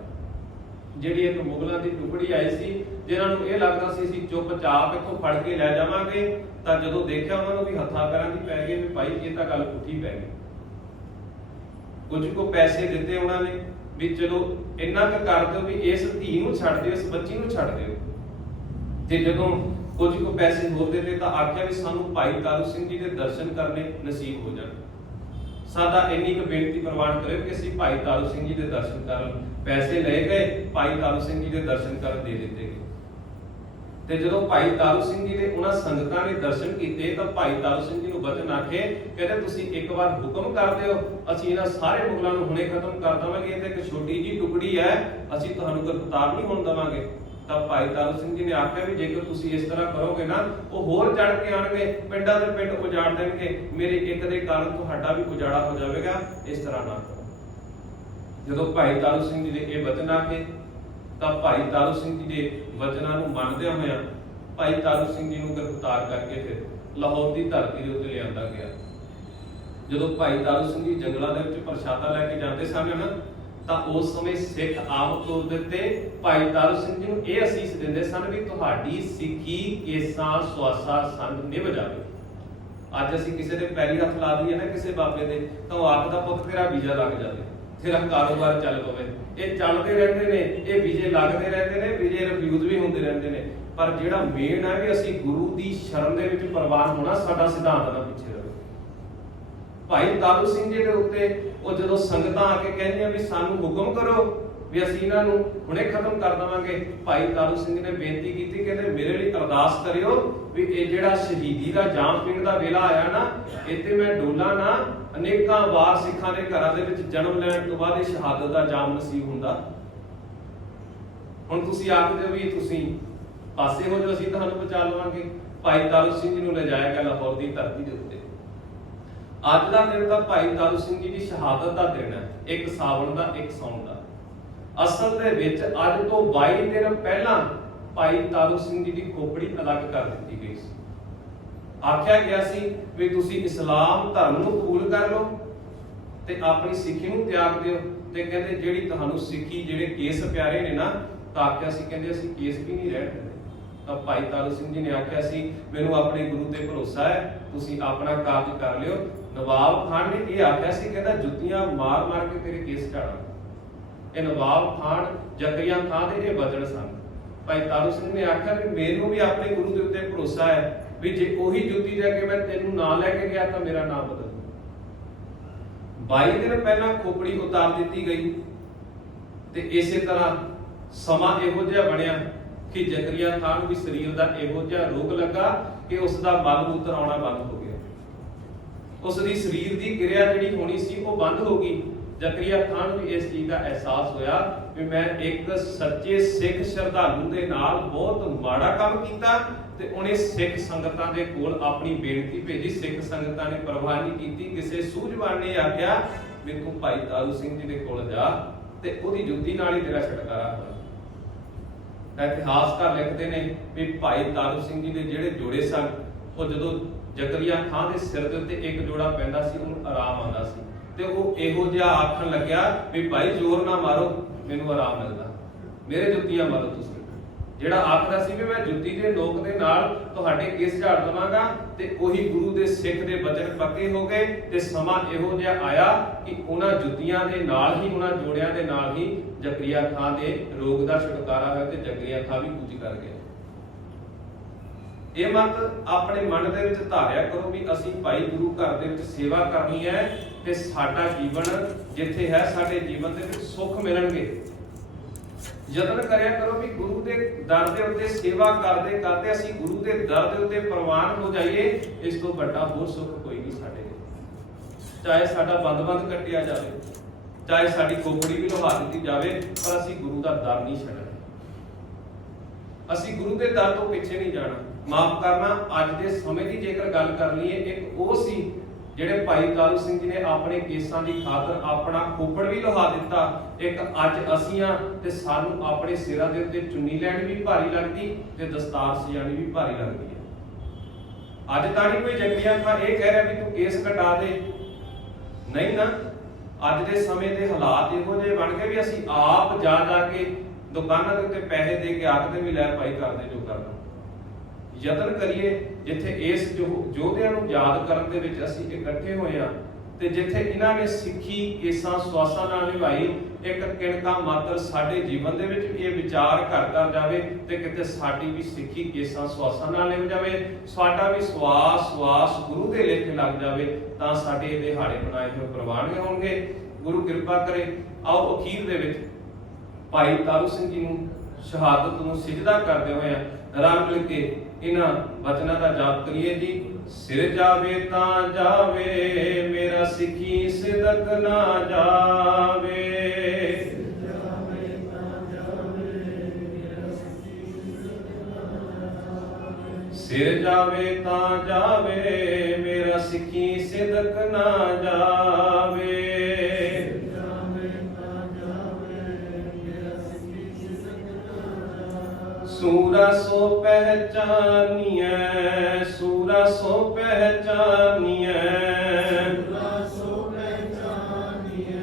ਜਿਹੜੀ ਇੱਕ ਮੁਗਲਾਂ ਦੀ ਟੁਕੜੀ ਆਈ ਸੀ ਜਿਨ੍ਹਾਂ ਨੂੰ ਇਹ ਲੱਗਦਾ ਸੀ ਅਸੀਂ ਚੁੱਪਚਾਪ ਇੱਥੋਂ ਫੜ ਕੇ ਲੈ ਜਾਵਾਂਗੇ, ਤਾਂ ਜਦੋਂ ਦੇਖਿਆ ਉਹਨਾਂ ਨੂੰ ਵੀ ਹੱਥਾਂ ਪੈਰਾਂ ਦੀ ਪੈ ਗਈ ਵੀ ਭਾਈ ਇਹ ਤਾਂ ਗੱਲ ਪੁੱਠੀ ਪੈ ਗਈ। ਕੁਝ ਕੋ ਪੈਸੇ ਦਿੱਤੇ ਉਹਨਾਂ ਨੇ ਵੀ ਚਲੋ ਇੰਨਾ ਕੁ ਕਰ ਦਿਓ ਵੀ ਇਸ ਧੀ ਨੂੰ ਛੱਡ ਦਿਓ, ਇਸ ਬੱਚੀ ਨੂੰ ਛੱਡ ਦਿਓ। ਤੇ ਜਦੋਂ ਕੁਝ ਕੋ ਪੈਸੇ ਹੋਰ ਦਿੱਤੇ ਤਾਂ ਆਖਿਆ ਵੀ ਸਾਨੂੰ ਭਾਈ ਤਾਰੂ ਸਿੰਘ ਜੀ ਦੇ ਦਰਸ਼ਨ ਕਰਨੇ ਨਸੀਬ ਹੋ ਜਾਣ, ਸਾਡਾ ਇੰਨੀ ਕੁ ਬੇਨਤੀ ਪ੍ਰਵਾਨ ਕਰਿਓ ਕਿ ਅਸੀਂ ਭਾਈ ਤਾਰੂ ਸਿੰਘ ਜੀ ਦੇ ਦਰਸ਼ਨ ਕਰਨ। ਪੈਸੇ ਲਏ ਗਏ, ਭਾਈ ਤਾਰੂ ਸਿੰਘ ਜੀ ਦੇ ਦਰਸ਼ਨ ਕਰਨ ਦੇ ਦਿੱਤੇ ਗਏ। ਤੇ ਜਦੋਂ ਭਾਈ ਤਾਰੂ ਸਿੰਘ ਜੀ ਦੇ ਉਹਨਾਂ ਸੰਗਤਾਂ ਨੇ ਦਰਸ਼ਨ ਕੀਤੇ ਤਾਂ ਭਾਈ ਤਾਰੂ ਸਿੰਘ ਜੀ ਨੂੰ ਬਚਨ ਆਖੇ, ਕਹਿੰਦੇ ਤੁਸੀਂ ਇੱਕ ਵਾਰ ਹੁਕਮ ਕਰ ਦਿਓ, ਅਸੀਂ ਇਹਨਾਂ ਸਾਰੇ ਮੁਗਲਾਂ ਨੂੰ ਹੁਣੇ ਖਤਮ ਕਰ ਦੇਵਾਂਗੇ, ਇਹ ਤਾਂ ਇੱਕ ਛੋਟੀ ਜੀ ਟੁਕੜੀ ਹੈ, ਅਸੀਂ ਤੁਹਾਨੂੰ ਗ੍ਰਿਫਤਾਰ ਨਹੀਂ ਹੋਣ ਦੇਵਾਂਗੇ। ਤਾਂ ਭਾਈ ਤਾਰੂ ਸਿੰਘ ਜੀ ਨੇ ਆਖਿਆ ਵੀ ਜੇਕਰ ਤੁਸੀਂ ਇਸ ਤਰ੍ਹਾਂ ਕਰੋਗੇ ਨਾ ਉਹ ਹੋਰ ਚੜ ਕੇ ਆਣਗੇ, ਪਿੰਡਾਂ ਦੇ ਪਿੰਡ ਉਜਾੜ ਦੇਣਗੇ, ਮੇਰੇ ਇੱਕ ਦੇ ਕਾਰਨ ਤੁਹਾਡਾ ਵੀ ਉਜਾੜਾ ਹੋ ਜਾਵੇਗਾ, ਇਸ ਤਰ੍ਹਾਂ ਨਾ ਕਰੋ। ਜਦੋਂ ਭਾਈ ਤਾਰੂ ਸਿੰਘ ਜੀ ਦੇ ਇਹ ਵਚਨ ਆਖੇ ਤਾਂ ਭਾਈ ਤਾਰੂ ਸਿੰਘ ਜੀ ਦੇ ਵਚਨਾਂ ਨੂੰ ਮੰਨਦਿਆਂ ਹੋਇਆਂ ਭਾਈ ਤਾਰੂ ਸਿੰਘ ਜੀ ਨੂੰ ਗ੍ਰਿਫਤਾਰ ਕਰਕੇ ਫਿਰ ਲਾਹੌਰ ਦੀ ਧਰਤੀ ਦੇ ਉੱਤੇ ਲਿਆਂਦਾ ਗਿਆ। ਜਦੋਂ ਭਾਈ ਤਾਰੂ ਸਿੰਘ ਜੀ ਜੰਗਲਾਂ ਦੇ ਵਿੱਚ ਪ੍ਰਸ਼ਾਦਾ ਲੈ ਕੇ ਜਾਂਦੇ ਸਨ ਨਾ ਤਾਂ ਉਸ ਸਮੇਂ ਸਿੱਖ ਆਮ ਤੌਰ ਦੇ ਉੱਤੇ ਭਾਈ ਤਾਰੂ ਸਿੰਘ ਜੀ ਨੂੰ ਇਹ ਅਸੀਸ ਦਿੰਦੇ ਸਨ ਵੀ ਤੁਹਾਡੀ ਸਿੱਖੀ ਕੇਸਾਂ ਸਵਾਸਾ ਸੰਗ ਨਿਭ ਜਾਵੇ। ਅੱਜ ਅਸੀਂ ਕਿਸੇ ਦੇ ਪੈਰੀ ਹੱਥ ਲਾ ਦਈਏ ਨਾ ਕਿਸੇ ਬਾਬੇ ਦੇ ਤਾਂ ਉਹ ਆਖਦਾ ਪੁੱਤ ਤੇਰਾ ਵੀਜ਼ਾ ਲੱਗ ਜਾਵੇ, ਤੇਰਾ ਕਾਰੋਬਾਰ ਚੱਲ ਪਵੇ। ਇਹ ਚੱਲਦੇ ਰਹਿੰਦੇ ਨੇ, ਇਹ ਵੀਜ਼ੇ ਲੱਗਦੇ ਰਹਿੰਦੇ ਨੇ, ਵੀਜ਼ੇ ਰਿਫਿਊਜ਼ ਵੀ ਹੁੰਦੇ ਰਹਿੰਦੇ ਨੇ। ਪਰ ਜਿਹੜਾ ਮੇਨ ਹੈ ਵੀ ਅਸੀਂ ਗੁਰੂ ਦੀ ਸ਼ਰਨ ਦੇ ਵਿੱਚ ਪ੍ਰਵਾਨ ਹੋਣਾ, ਸਾਡਾ ਸਿਧਾਂਤ ਨਾ ਪਿੱਛੇ ਰਹੇ। ਭਾਈ ਤਾਰੂ ਸਿੰਘ ਜੀ ਦੇ ਉੱਤੇ ਉਹ ਜਦੋਂ ਸੰਗਤਾਂ ਆ ਕੇ ਕਹਿੰਦੀਆਂ ਵੀ ਸਾਨੂੰ ਹੁਕਮ ਕਰੋ ਵੀ ਅਸੀਂ ਇਹਨਾਂ ਨੂੰ ਹੁਣੇ ਖਤਮ ਕਰ ਦੇਵਾਂਗੇ, ਭਾਈ ਤਾਰੂ ਸਿੰਘ ਨੇ ਬੇਨਤੀ ਕੀਤੀ, ਕਹਿੰਦੇ ਮੇਰੇ ਲਈ ਅਰਦਾਸ ਕਰਿਓ ਵੀ ਇਹ ਜਿਹੜਾ ਸ਼ਹੀਦੀ ਦਾ ਜਾਮ ਪੀਣ ਦਾ ਵੇਲਾ ਆਇਆ ਨਾ, ਇੱਥੇ ਮੈਂ ਡੋਲਾ ਨਾ, ਅਨੇਕਾਂ ਵਾਰ ਸਿੱਖਾਂ ਦੇ ਘਰਾਂ ਦੇ ਵਿੱਚ ਜਨਮ ਲੈਣ ਤੋਂ ਬਾਅਦ ਇਹ ਸ਼ਹਾਦਤ ਦਾ ਜਾਮ ਨਸੀਬ ਹੁੰਦਾ। ਹੁਣ ਤੁਸੀਂ ਆਖਦੇ ਹੋ ਵੀ ਤੁਸੀਂ ਪਾਸੇ ਹੋ ਜਾਓ, ਅਸੀਂ ਤੁਹਾਨੂੰ ਬਚਾ ਲਵਾਂਗੇ। ਭਾਈ ਤਾਰੂ ਸਿੰਘ ਜੀ ਨੂੰ ਲਿਜਾਇਆ ਗਿਆ ਲਾਹੌਰ ਦੀ ਧਰਤੀ ਦੇ ਉੱਤੇ। ਅੱਜ ਦਾ ਦਿਨ ਤਾਂ ਭਾਈ ਤਾਰੂ ਸਿੰਘ ਜੀ ਦੀ ਸ਼ਹਾਦਤ ਦਾ ਦਿਨ ਹੈ, ਇੱਕ ਸਾਵਣ ਦਾ ਇੱਕ ਸੌਣ ਦਾ। ਅਸਲ ਦੇ ਵਿੱਚ ਅੱਜ ਤੋਂ 22 ਦਿਨ ਪਹਿਲਾਂ ਭਾਈ ਤਾਰੂ ਸਿੰਘ ਜੀ ਦੀ ਖੋਪੜੀ ਅਲੱਗ ਕਰ ਦਿੱਤੀ ਗਈ ਸੀ। ਆਖਿਆ ਗਿਆ ਸੀ ਵੀ ਤੁਸੀਂ ਇਸਲਾਮ ਧਰਮ ਨੂੰ ਕਬੂਲ ਕਰ ਲਓ ਤੇ ਆਪਣੀ ਸਿੱਖੀ ਨੂੰ ਤਿਆਗ ਦਿਓ। ਤੇ ਕਹਿੰਦੇ ਜਿਹੜੀ ਤੁਹਾਨੂੰ ਸਿੱਖੀ, ਜਿਹੜੇ ਕੇਸ ਪਿਆਰੇ ਨੇ ਨਾ, ਤਾਂ ਆਖਿਆ ਸੀ ਕਹਿੰਦੇ ਅਸੀਂ ਕੇਸ ਵੀ ਨਹੀਂ ਰਹਿਣ ਦਿੰਦੇ। ਤਾਂ ਭਾਈ ਤਾਰੂ ਸਿੰਘ ਜੀ ਨੇ ਆਖਿਆ ਸੀ ਮੈਨੂੰ ਆਪਣੇ ਗੁਰੂ ਤੇ ਭਰੋਸਾ ਹੈ, ਤੁਸੀਂ ਆਪਣਾ ਕਾਰਜ ਕਰ ਲਿਓ। ਨਵਾਬ ਖਾਨ ਨੇ ਇਹ ਆਖਿਆ ਸੀ, ਕਹਿੰਦਾ ਜੁੱਤੀਆਂ ਮਾਰ ਮਾਰ ਕੇ ਤੇਰੇ ਕੇਸ ਝਾੜਾਂ। ਇਹ ਨਵਾਬ ਖਾਨ ਜ਼ਕਰੀਆ ਖਾਨ ਦੇ ਇਹ ਵਚਨ ਸਨ। ਭਾਈ ਤਾਰੂ ਸਿੰਘ ਨੇ ਆਖਿਆ ਵੀ ਮੈਨੂੰ ਵੀ ਆਪਣੇ ਗੁਰੂ ਦੇ ਉੱਤੇ ਭਰੋਸਾ ਹੈ ਵੀ ਜੇ ਉਹੀ ਜੁੱਤੀ ਦੇ ਕੇ ਮੈਂ ਤੈਨੂੰ ਨਾ ਲੈ ਕੇ ਗਿਆ ਤਾਂ ਮੇਰਾ ਨਾਮ ਬਦਲ ਦੂੰ। 22 ਦਿਨ ਪਹਿਲਾਂ ਖੋਪੜੀ ਉਤਾਰ ਦਿੱਤੀ ਗਈ ਤੇ ਇਸੇ ਤਰ੍ਹਾਂ ਸਮਾਂ ਇਹੋ ਜਿਹਾ ਬਣਿਆ ਕਿ ਜ਼ਕਰੀਆ ਖਾਨ ਨੂੰ ਵੀ ਸਰੀਰ ਦਾ ਇਹੋ ਜਿਹਾ ਰੋਗ ਲੱਗਾ ਕਿ ਉਸ ਦਾ ਮਲ ਮੂਤਰ ਆਉਣਾ ਬੰਦ ਹੋ ਗਿਆ। ਉਸ ਦੀ ਸਰੀਰ ਦੀ ਕਿਰਿਆ ਜਿਹੜੀ ਹੋਣੀ ਸੀ ਉਹ ਬੰਦ ਹੋ ਗਈ। ਜ਼ਕਰੀਆ ਖਾਨ ਨੂੰ ਇਸ ਚੀਜ਼ ਦਾ ਅਹਿਸਾਸ ਹੋਇਆ ਵੀ ਮੈਂ ਇੱਕ ਸੱਚੇ ਸਿੱਖ ਸ਼ਰਧਾਲੂ ਦੇ ਨਾਲ ਬਹੁਤ ਮਾੜਾ ਕੰਮ ਕੀਤਾ ਤੇ ਉਹਨੇ ਸਿੱਖ ਸੰਗਤਾਂ ਦੇ ਕੋਲ ਆਪਣੀ ਬੇਨਤੀ ਭੇਜੀ। ਸਿੱਖ ਸੰਗਤਾਂ ਨੇ ਪਰਵਾਹ ਨਹੀਂ ਕੀਤੀ। ਕਿਸੇ ਸੂਝਵਾਨ ਨੇ ਆਖਿਆ ਵੀ ਤੂੰ ਭਾਈ ਤਾਰੂ ਸਿੰਘ ਜੀ ਦੇ ਕੋਲ ਜਾ ਤੇ ਉਹਦੀ ਜੁੱਤੀ ਨਾਲ ਹੀ ਤੇਰਾ ਛੁਟਕਾਰਾ ਹੋਣਾ। ਇਤਿਹਾਸਕਾਰ ਲਿਖਦੇ ਨੇ ਵੀ ਭਾਈ ਤਾਰੂ ਸਿੰਘ ਜੀ ਦੇ ਜਿਹੜੇ ਜੋੜੇ ਸਨ, ਉਹ ਜਦੋਂ ਜ਼ਕਰੀਆ ਖਾਨ ਦੇ ਸਿਰ ਦੇ ਉੱਤੇ ਇੱਕ ਜੋੜਾ ਪੈਂਦਾ ਸੀ ਉਹਨੂੰ ਆਰਾਮ ਆਉਂਦਾ ਸੀ ਤੇ ਉਹ ਇਹੋ ਜਿਹਾ ਆਖਣ ਲੱਗਿਆ ਵੀ ਭਾਈ ਜ਼ੋਰ ਨਾ ਮਾਰੋ, ਮੈਨੂੰ ਆਰਾਮ ਮਿਲਦਾ, ਮੇਰੇ ਜੁੱਤੀਆਂ ਮਾਰੋ ਤੁਸੀਂ। ਜਿਹੜਾ ਆਖਦਾ ਸੀ ਵੀ ਮੈਂ ਜੁੱਤੀ ਦੇ ਨੋਕ ਦੇ ਨਾਲ ਤੁਹਾਡੇ ਕੇਸ ਝਾੜ ਦਵਾਂਗਾ ਤੇ ਉਹੀ ਗੁਰੂ ਦੇ ਸਿੱਖ ਦੇ ਬਚਨ ਪੱਕੇ ਹੋ ਗਏ ਤੇ ਸਮਾਂ ਇਹੋ ਜਿਹਾ ਆਇਆ ਕਿ ਉਹਨਾਂ ਜੁੱਤੀਆਂ ਦੇ ਨਾਲ ਹੀ, ਉਹਨਾਂ ਜੋੜਿਆਂ ਦੇ ਨਾਲ ਹੀ ਜ਼ਕਰੀਆ ਖਾਨ ਦੇ ਰੋਗ ਦਾ ਛੁਟਕਾਰਾ ਹੋਇਆ ਤੇ ਜ਼ਕਰੀਆ ਖਾਨ ਵੀ ਕੁਝ ਕਰ ਗਿਆ। ਇਹ ਮਤ ਆਪਣੇ ਮਨ ਦੇ ਵਿੱਚ ਧਾਰਿਆ ਕਰੋ ਵੀ ਅਸੀਂ ਭਾਈ ਗੁਰੂ ਘਰ ਦੇ ਵਿੱਚ ਸੇਵਾ ਕਰਨੀ ਹੈ ਤੇ ਸਾਡਾ ਜੀਵਨ ਜਿੱਥੇ ਹੈ, ਸਾਡੇ ਜੀਵਨ ਦੇ ਵਿੱਚ ਸੁੱਖ ਮਿਲਣਗੇ। ਯਤਨ ਕਰਿਆ ਕਰੋ ਵੀ ਗੁਰੂ ਦੇ ਦਰ ਦੇ ਉੱਤੇ ਸੇਵਾ ਕਰਦੇ ਕਰਦੇ ਅਸੀਂ ਗੁਰੂ ਦੇ ਦਰ ਦੇ ਉੱਤੇ ਪ੍ਰਵਾਨ ਹੋ ਜਾਈਏ। ਇਸ ਤੋਂ ਵੱਡਾ ਹੋਰ ਸੁੱਖ ਕੋਈ ਨਹੀਂ ਸਾਡੇ ਲਈ। ਚਾਹੇ ਸਾਡਾ ਬੰਦ ਕੱਟਿਆ ਜਾਵੇ, ਚਾਹੇ ਸਾਡੀ ਖੋਪੜੀ ਵੀ ਲਵਾ ਦਿੱਤੀ ਜਾਵੇ, ਪਰ ਅਸੀਂ ਗੁਰੂ ਦਾ ਦਰ ਨਹੀਂ ਛੱਡਣਾ। ਅਸੀਂ ਗੁਰੂ ਦੇ ਦਰ ਤੋਂ ਪਿੱਛੇ ਨਹੀਂ ਜਾਣਾ। ਮਾਫ ਕਰਨਾ, ਅੱਜ ਦੇ ਸਮੇਂ ਦੀ ਜੇਕਰ ਗੱਲ ਕਰ ਲਈਏ, ਇੱਕ ਉਹ ਸੀ ਜਿਹੜੇ ਭਾਈ ਤਾਰੂ ਸਿੰਘ ਜੀ ਨੇ ਆਪਣੇ ਕੇਸਾਂ ਦੀ ਖਾਤਰ ਆਪਣਾ ਖੋਪੜ ਵੀ ਲਹਾ ਦਿੱਤਾ। ਇੱਕ ਅੱਜ ਅਸੀਂ ਆ ਤੇ ਸਾਨੂੰ ਆਪਣੇ ਸਿਰਾਂ ਦੇ ਉੱਤੇ ਚੁੰਨੀ ਲੈਣੀ ਵੀ ਭਾਰੀ ਲੱਗਦੀ ਤੇ ਦਸਤਾਰ ਸਜਾਣੀ ਵੀ ਭਾਰੀ ਲੱਗਦੀ ਹੈ। ਅੱਜ ਤਾਂ ਨਹੀਂ ਕੋਈ ਜ਼ਕਰੀਆ ਖਾਨ ਇਹ ਕਹਿ ਰਿਹਾ ਵੀ ਤੂੰ ਕੇਸ ਕਟਾ ਦੇ, ਨਹੀਂ ਨਾ। ਅੱਜ ਦੇ ਸਮੇਂ ਦੇ ਹਾਲਾਤ ਇਹੋ ਜਿਹੇ ਬਣ ਗਏ ਵੀ ਅਸੀਂ ਆਪ ਜਾ ਕੇ ਦੁਕਾਨਾਂ ਦੇ ਉੱਤੇ ਪੈਸੇ ਦੇ ਕੇ ਆਖਦੇ ਵੀ ਲੈ ਭਾਈ ਕਰਦੇ ਜੋ ਕਰਨਾ। ਯਤਨ ਕਰੀਏ ਜਿੱਥੇ ਇਸ ਯੋਧਿਆਂ ਨੂੰ ਯਾਦ ਕਰਨ ਦੇ ਵਿੱਚ ਅਸੀਂ ਇਕੱਠੇ ਹੋਏ ਆ ਤੇ ਜਿੱਥੇ ਇਹਨਾਂ ਨੇ ਸਿੱਖੀ ਕੇਸਾਂ ਸਵਾਸਾਂ ਨਾਲ ਨਿਭਾਈ, ਇੱਕ ਕਿਣਕਾ ਮਾਤਰ ਸਾਡੇ ਜੀਵਨ ਦੇ ਵਿੱਚ ਇਹ ਵਿਚਾਰ ਘਰ ਜਾਵੇ ਤੇ ਕਿਤੇ ਸਾਡੀ ਵੀ ਸਿੱਖੀ ਕੇਸਾਂ ਸਵਾਸਾਂ ਨਾਲ ਨਿਭ ਜਾਵੇ, ਸਾਡਾ ਵੀ ਸਵਾਸ ਗੁਰੂ ਦੇ ਲੇਖੇ ਲੱਗ ਜਾਵੇ, ਤਾਂ ਸਾਡੇ ਇਹ ਦਿਹਾੜੇ ਬਣਾਏ ਹੋਏ ਪ੍ਰਵਾਨਗੇ ਹੋਣਗੇ। ਗੁਰੂ ਕਿਰਪਾ ਕਰੇ। ਆਓ ਅਖੀਰ ਦੇ ਵਿੱਚ ਭਾਈ ਤਾਰੂ ਸਿੰਘ ਜੀ ਨੂੰ ਸ਼ਹਾਦਤ ਨੂੰ ਸਿਜਦਾ ਕਰਦੇ ਹੋਏ ਰਲ ਮਿਲ ਕੇ ਇਹਨਾਂ ਬਚਨਾਂ ਦਾ ਜਾਪ ਕਰੀਏ ਜੀ। ਸਿਰ ਜਾਵੇ ਤਾਂ ਜਾਵੇ, ਮੇਰਾ ਸਿੱਖੀ ਸਿਦਕ ਨਾ ਜਾਵੇ। ਸਿਰ ਜਾਵੇ ਤਾਂ ਜਾਵੇ, ਮੇਰਾ ਸਿੱਖੀ ਸਿਦਕ ਨਾ ਜਾਵੇ। ਸੂਰਾ ਸੋ ਪਹਿਚਾਨੀਐ, ਸੂਰਾ ਸੋ ਪਹਿਚਾਨੀਐ, ਸੂਰਾ ਸੋ ਪਹਿਚਾਨੀਐ,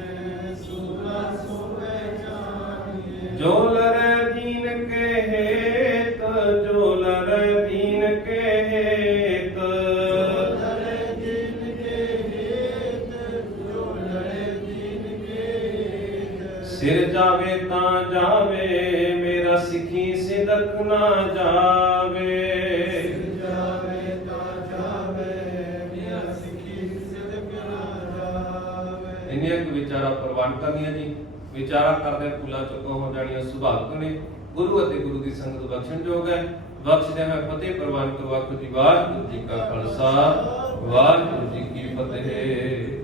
ਸੂਰਾ ਸੋ ਪਹਿਚਾਨੀਐ। ਜੋ ਲਰੈ ਦੀਨ ਕੇ ਹੇਤ, ਜੋ ਲਰੈ ਦੀਨ ਕੇ ਹੇਤ, ਜੋ ਲਰੈ ਦੀਨ ਕੇ ਹੇਤ, ਜੋ ਲਰੈ ਦੀਨ ਕੇ ਹੇਤ। ਸਿਰ ਜਾਵੇ ਤਾਂ ਜਾਵੇ, ਮੇਰਾ ਸਿੱਖੀ ਸਿਦਕ ਨਾ ਜਾਵੇ। ਸਿਰ ਜਾਵੇ ਤਾਂ ਜਾਵੇ, ਮੇਰਾ ਸਿੱਖੀ ਸਿਦਕ ਨਾ ਜਾਵੇ। ਇੰਨੀਆਂ ਕੁ ਵਿਚਾਰਾਂ ਪ੍ਰਵਾਨ ਕਰਨੀਆਂ ਜੀ। ਵਿਚਾਰਾਂ ਕਰਦੇ ਫੁੱਲਾਂ ਚੁੱਕਾ ਹੋ ਜਾਣੀਆਂ ਸੁਭਾਵਿਕ ਨੇ। ਗੁਰੂ ਅਤੇ ਗੁਰੂ ਦੀ ਸੰਗਤ ਬਖਸ਼ਣਯੋਗ ਹੈ। ਬਖਸ਼ਦੇ ਹੋਏ ਫਤਿਹ ਪ੍ਰਵਾਨ ਕਰੋ। ਆਖੋ ਜੀ ਵਾਹਿਗੁਰੂ ਜੀ ਕਾ ਖਾਲਸਾ, ਵਾਹਿਗੁਰੂ ਜੀ ਕੀ ਫਤਿਹ।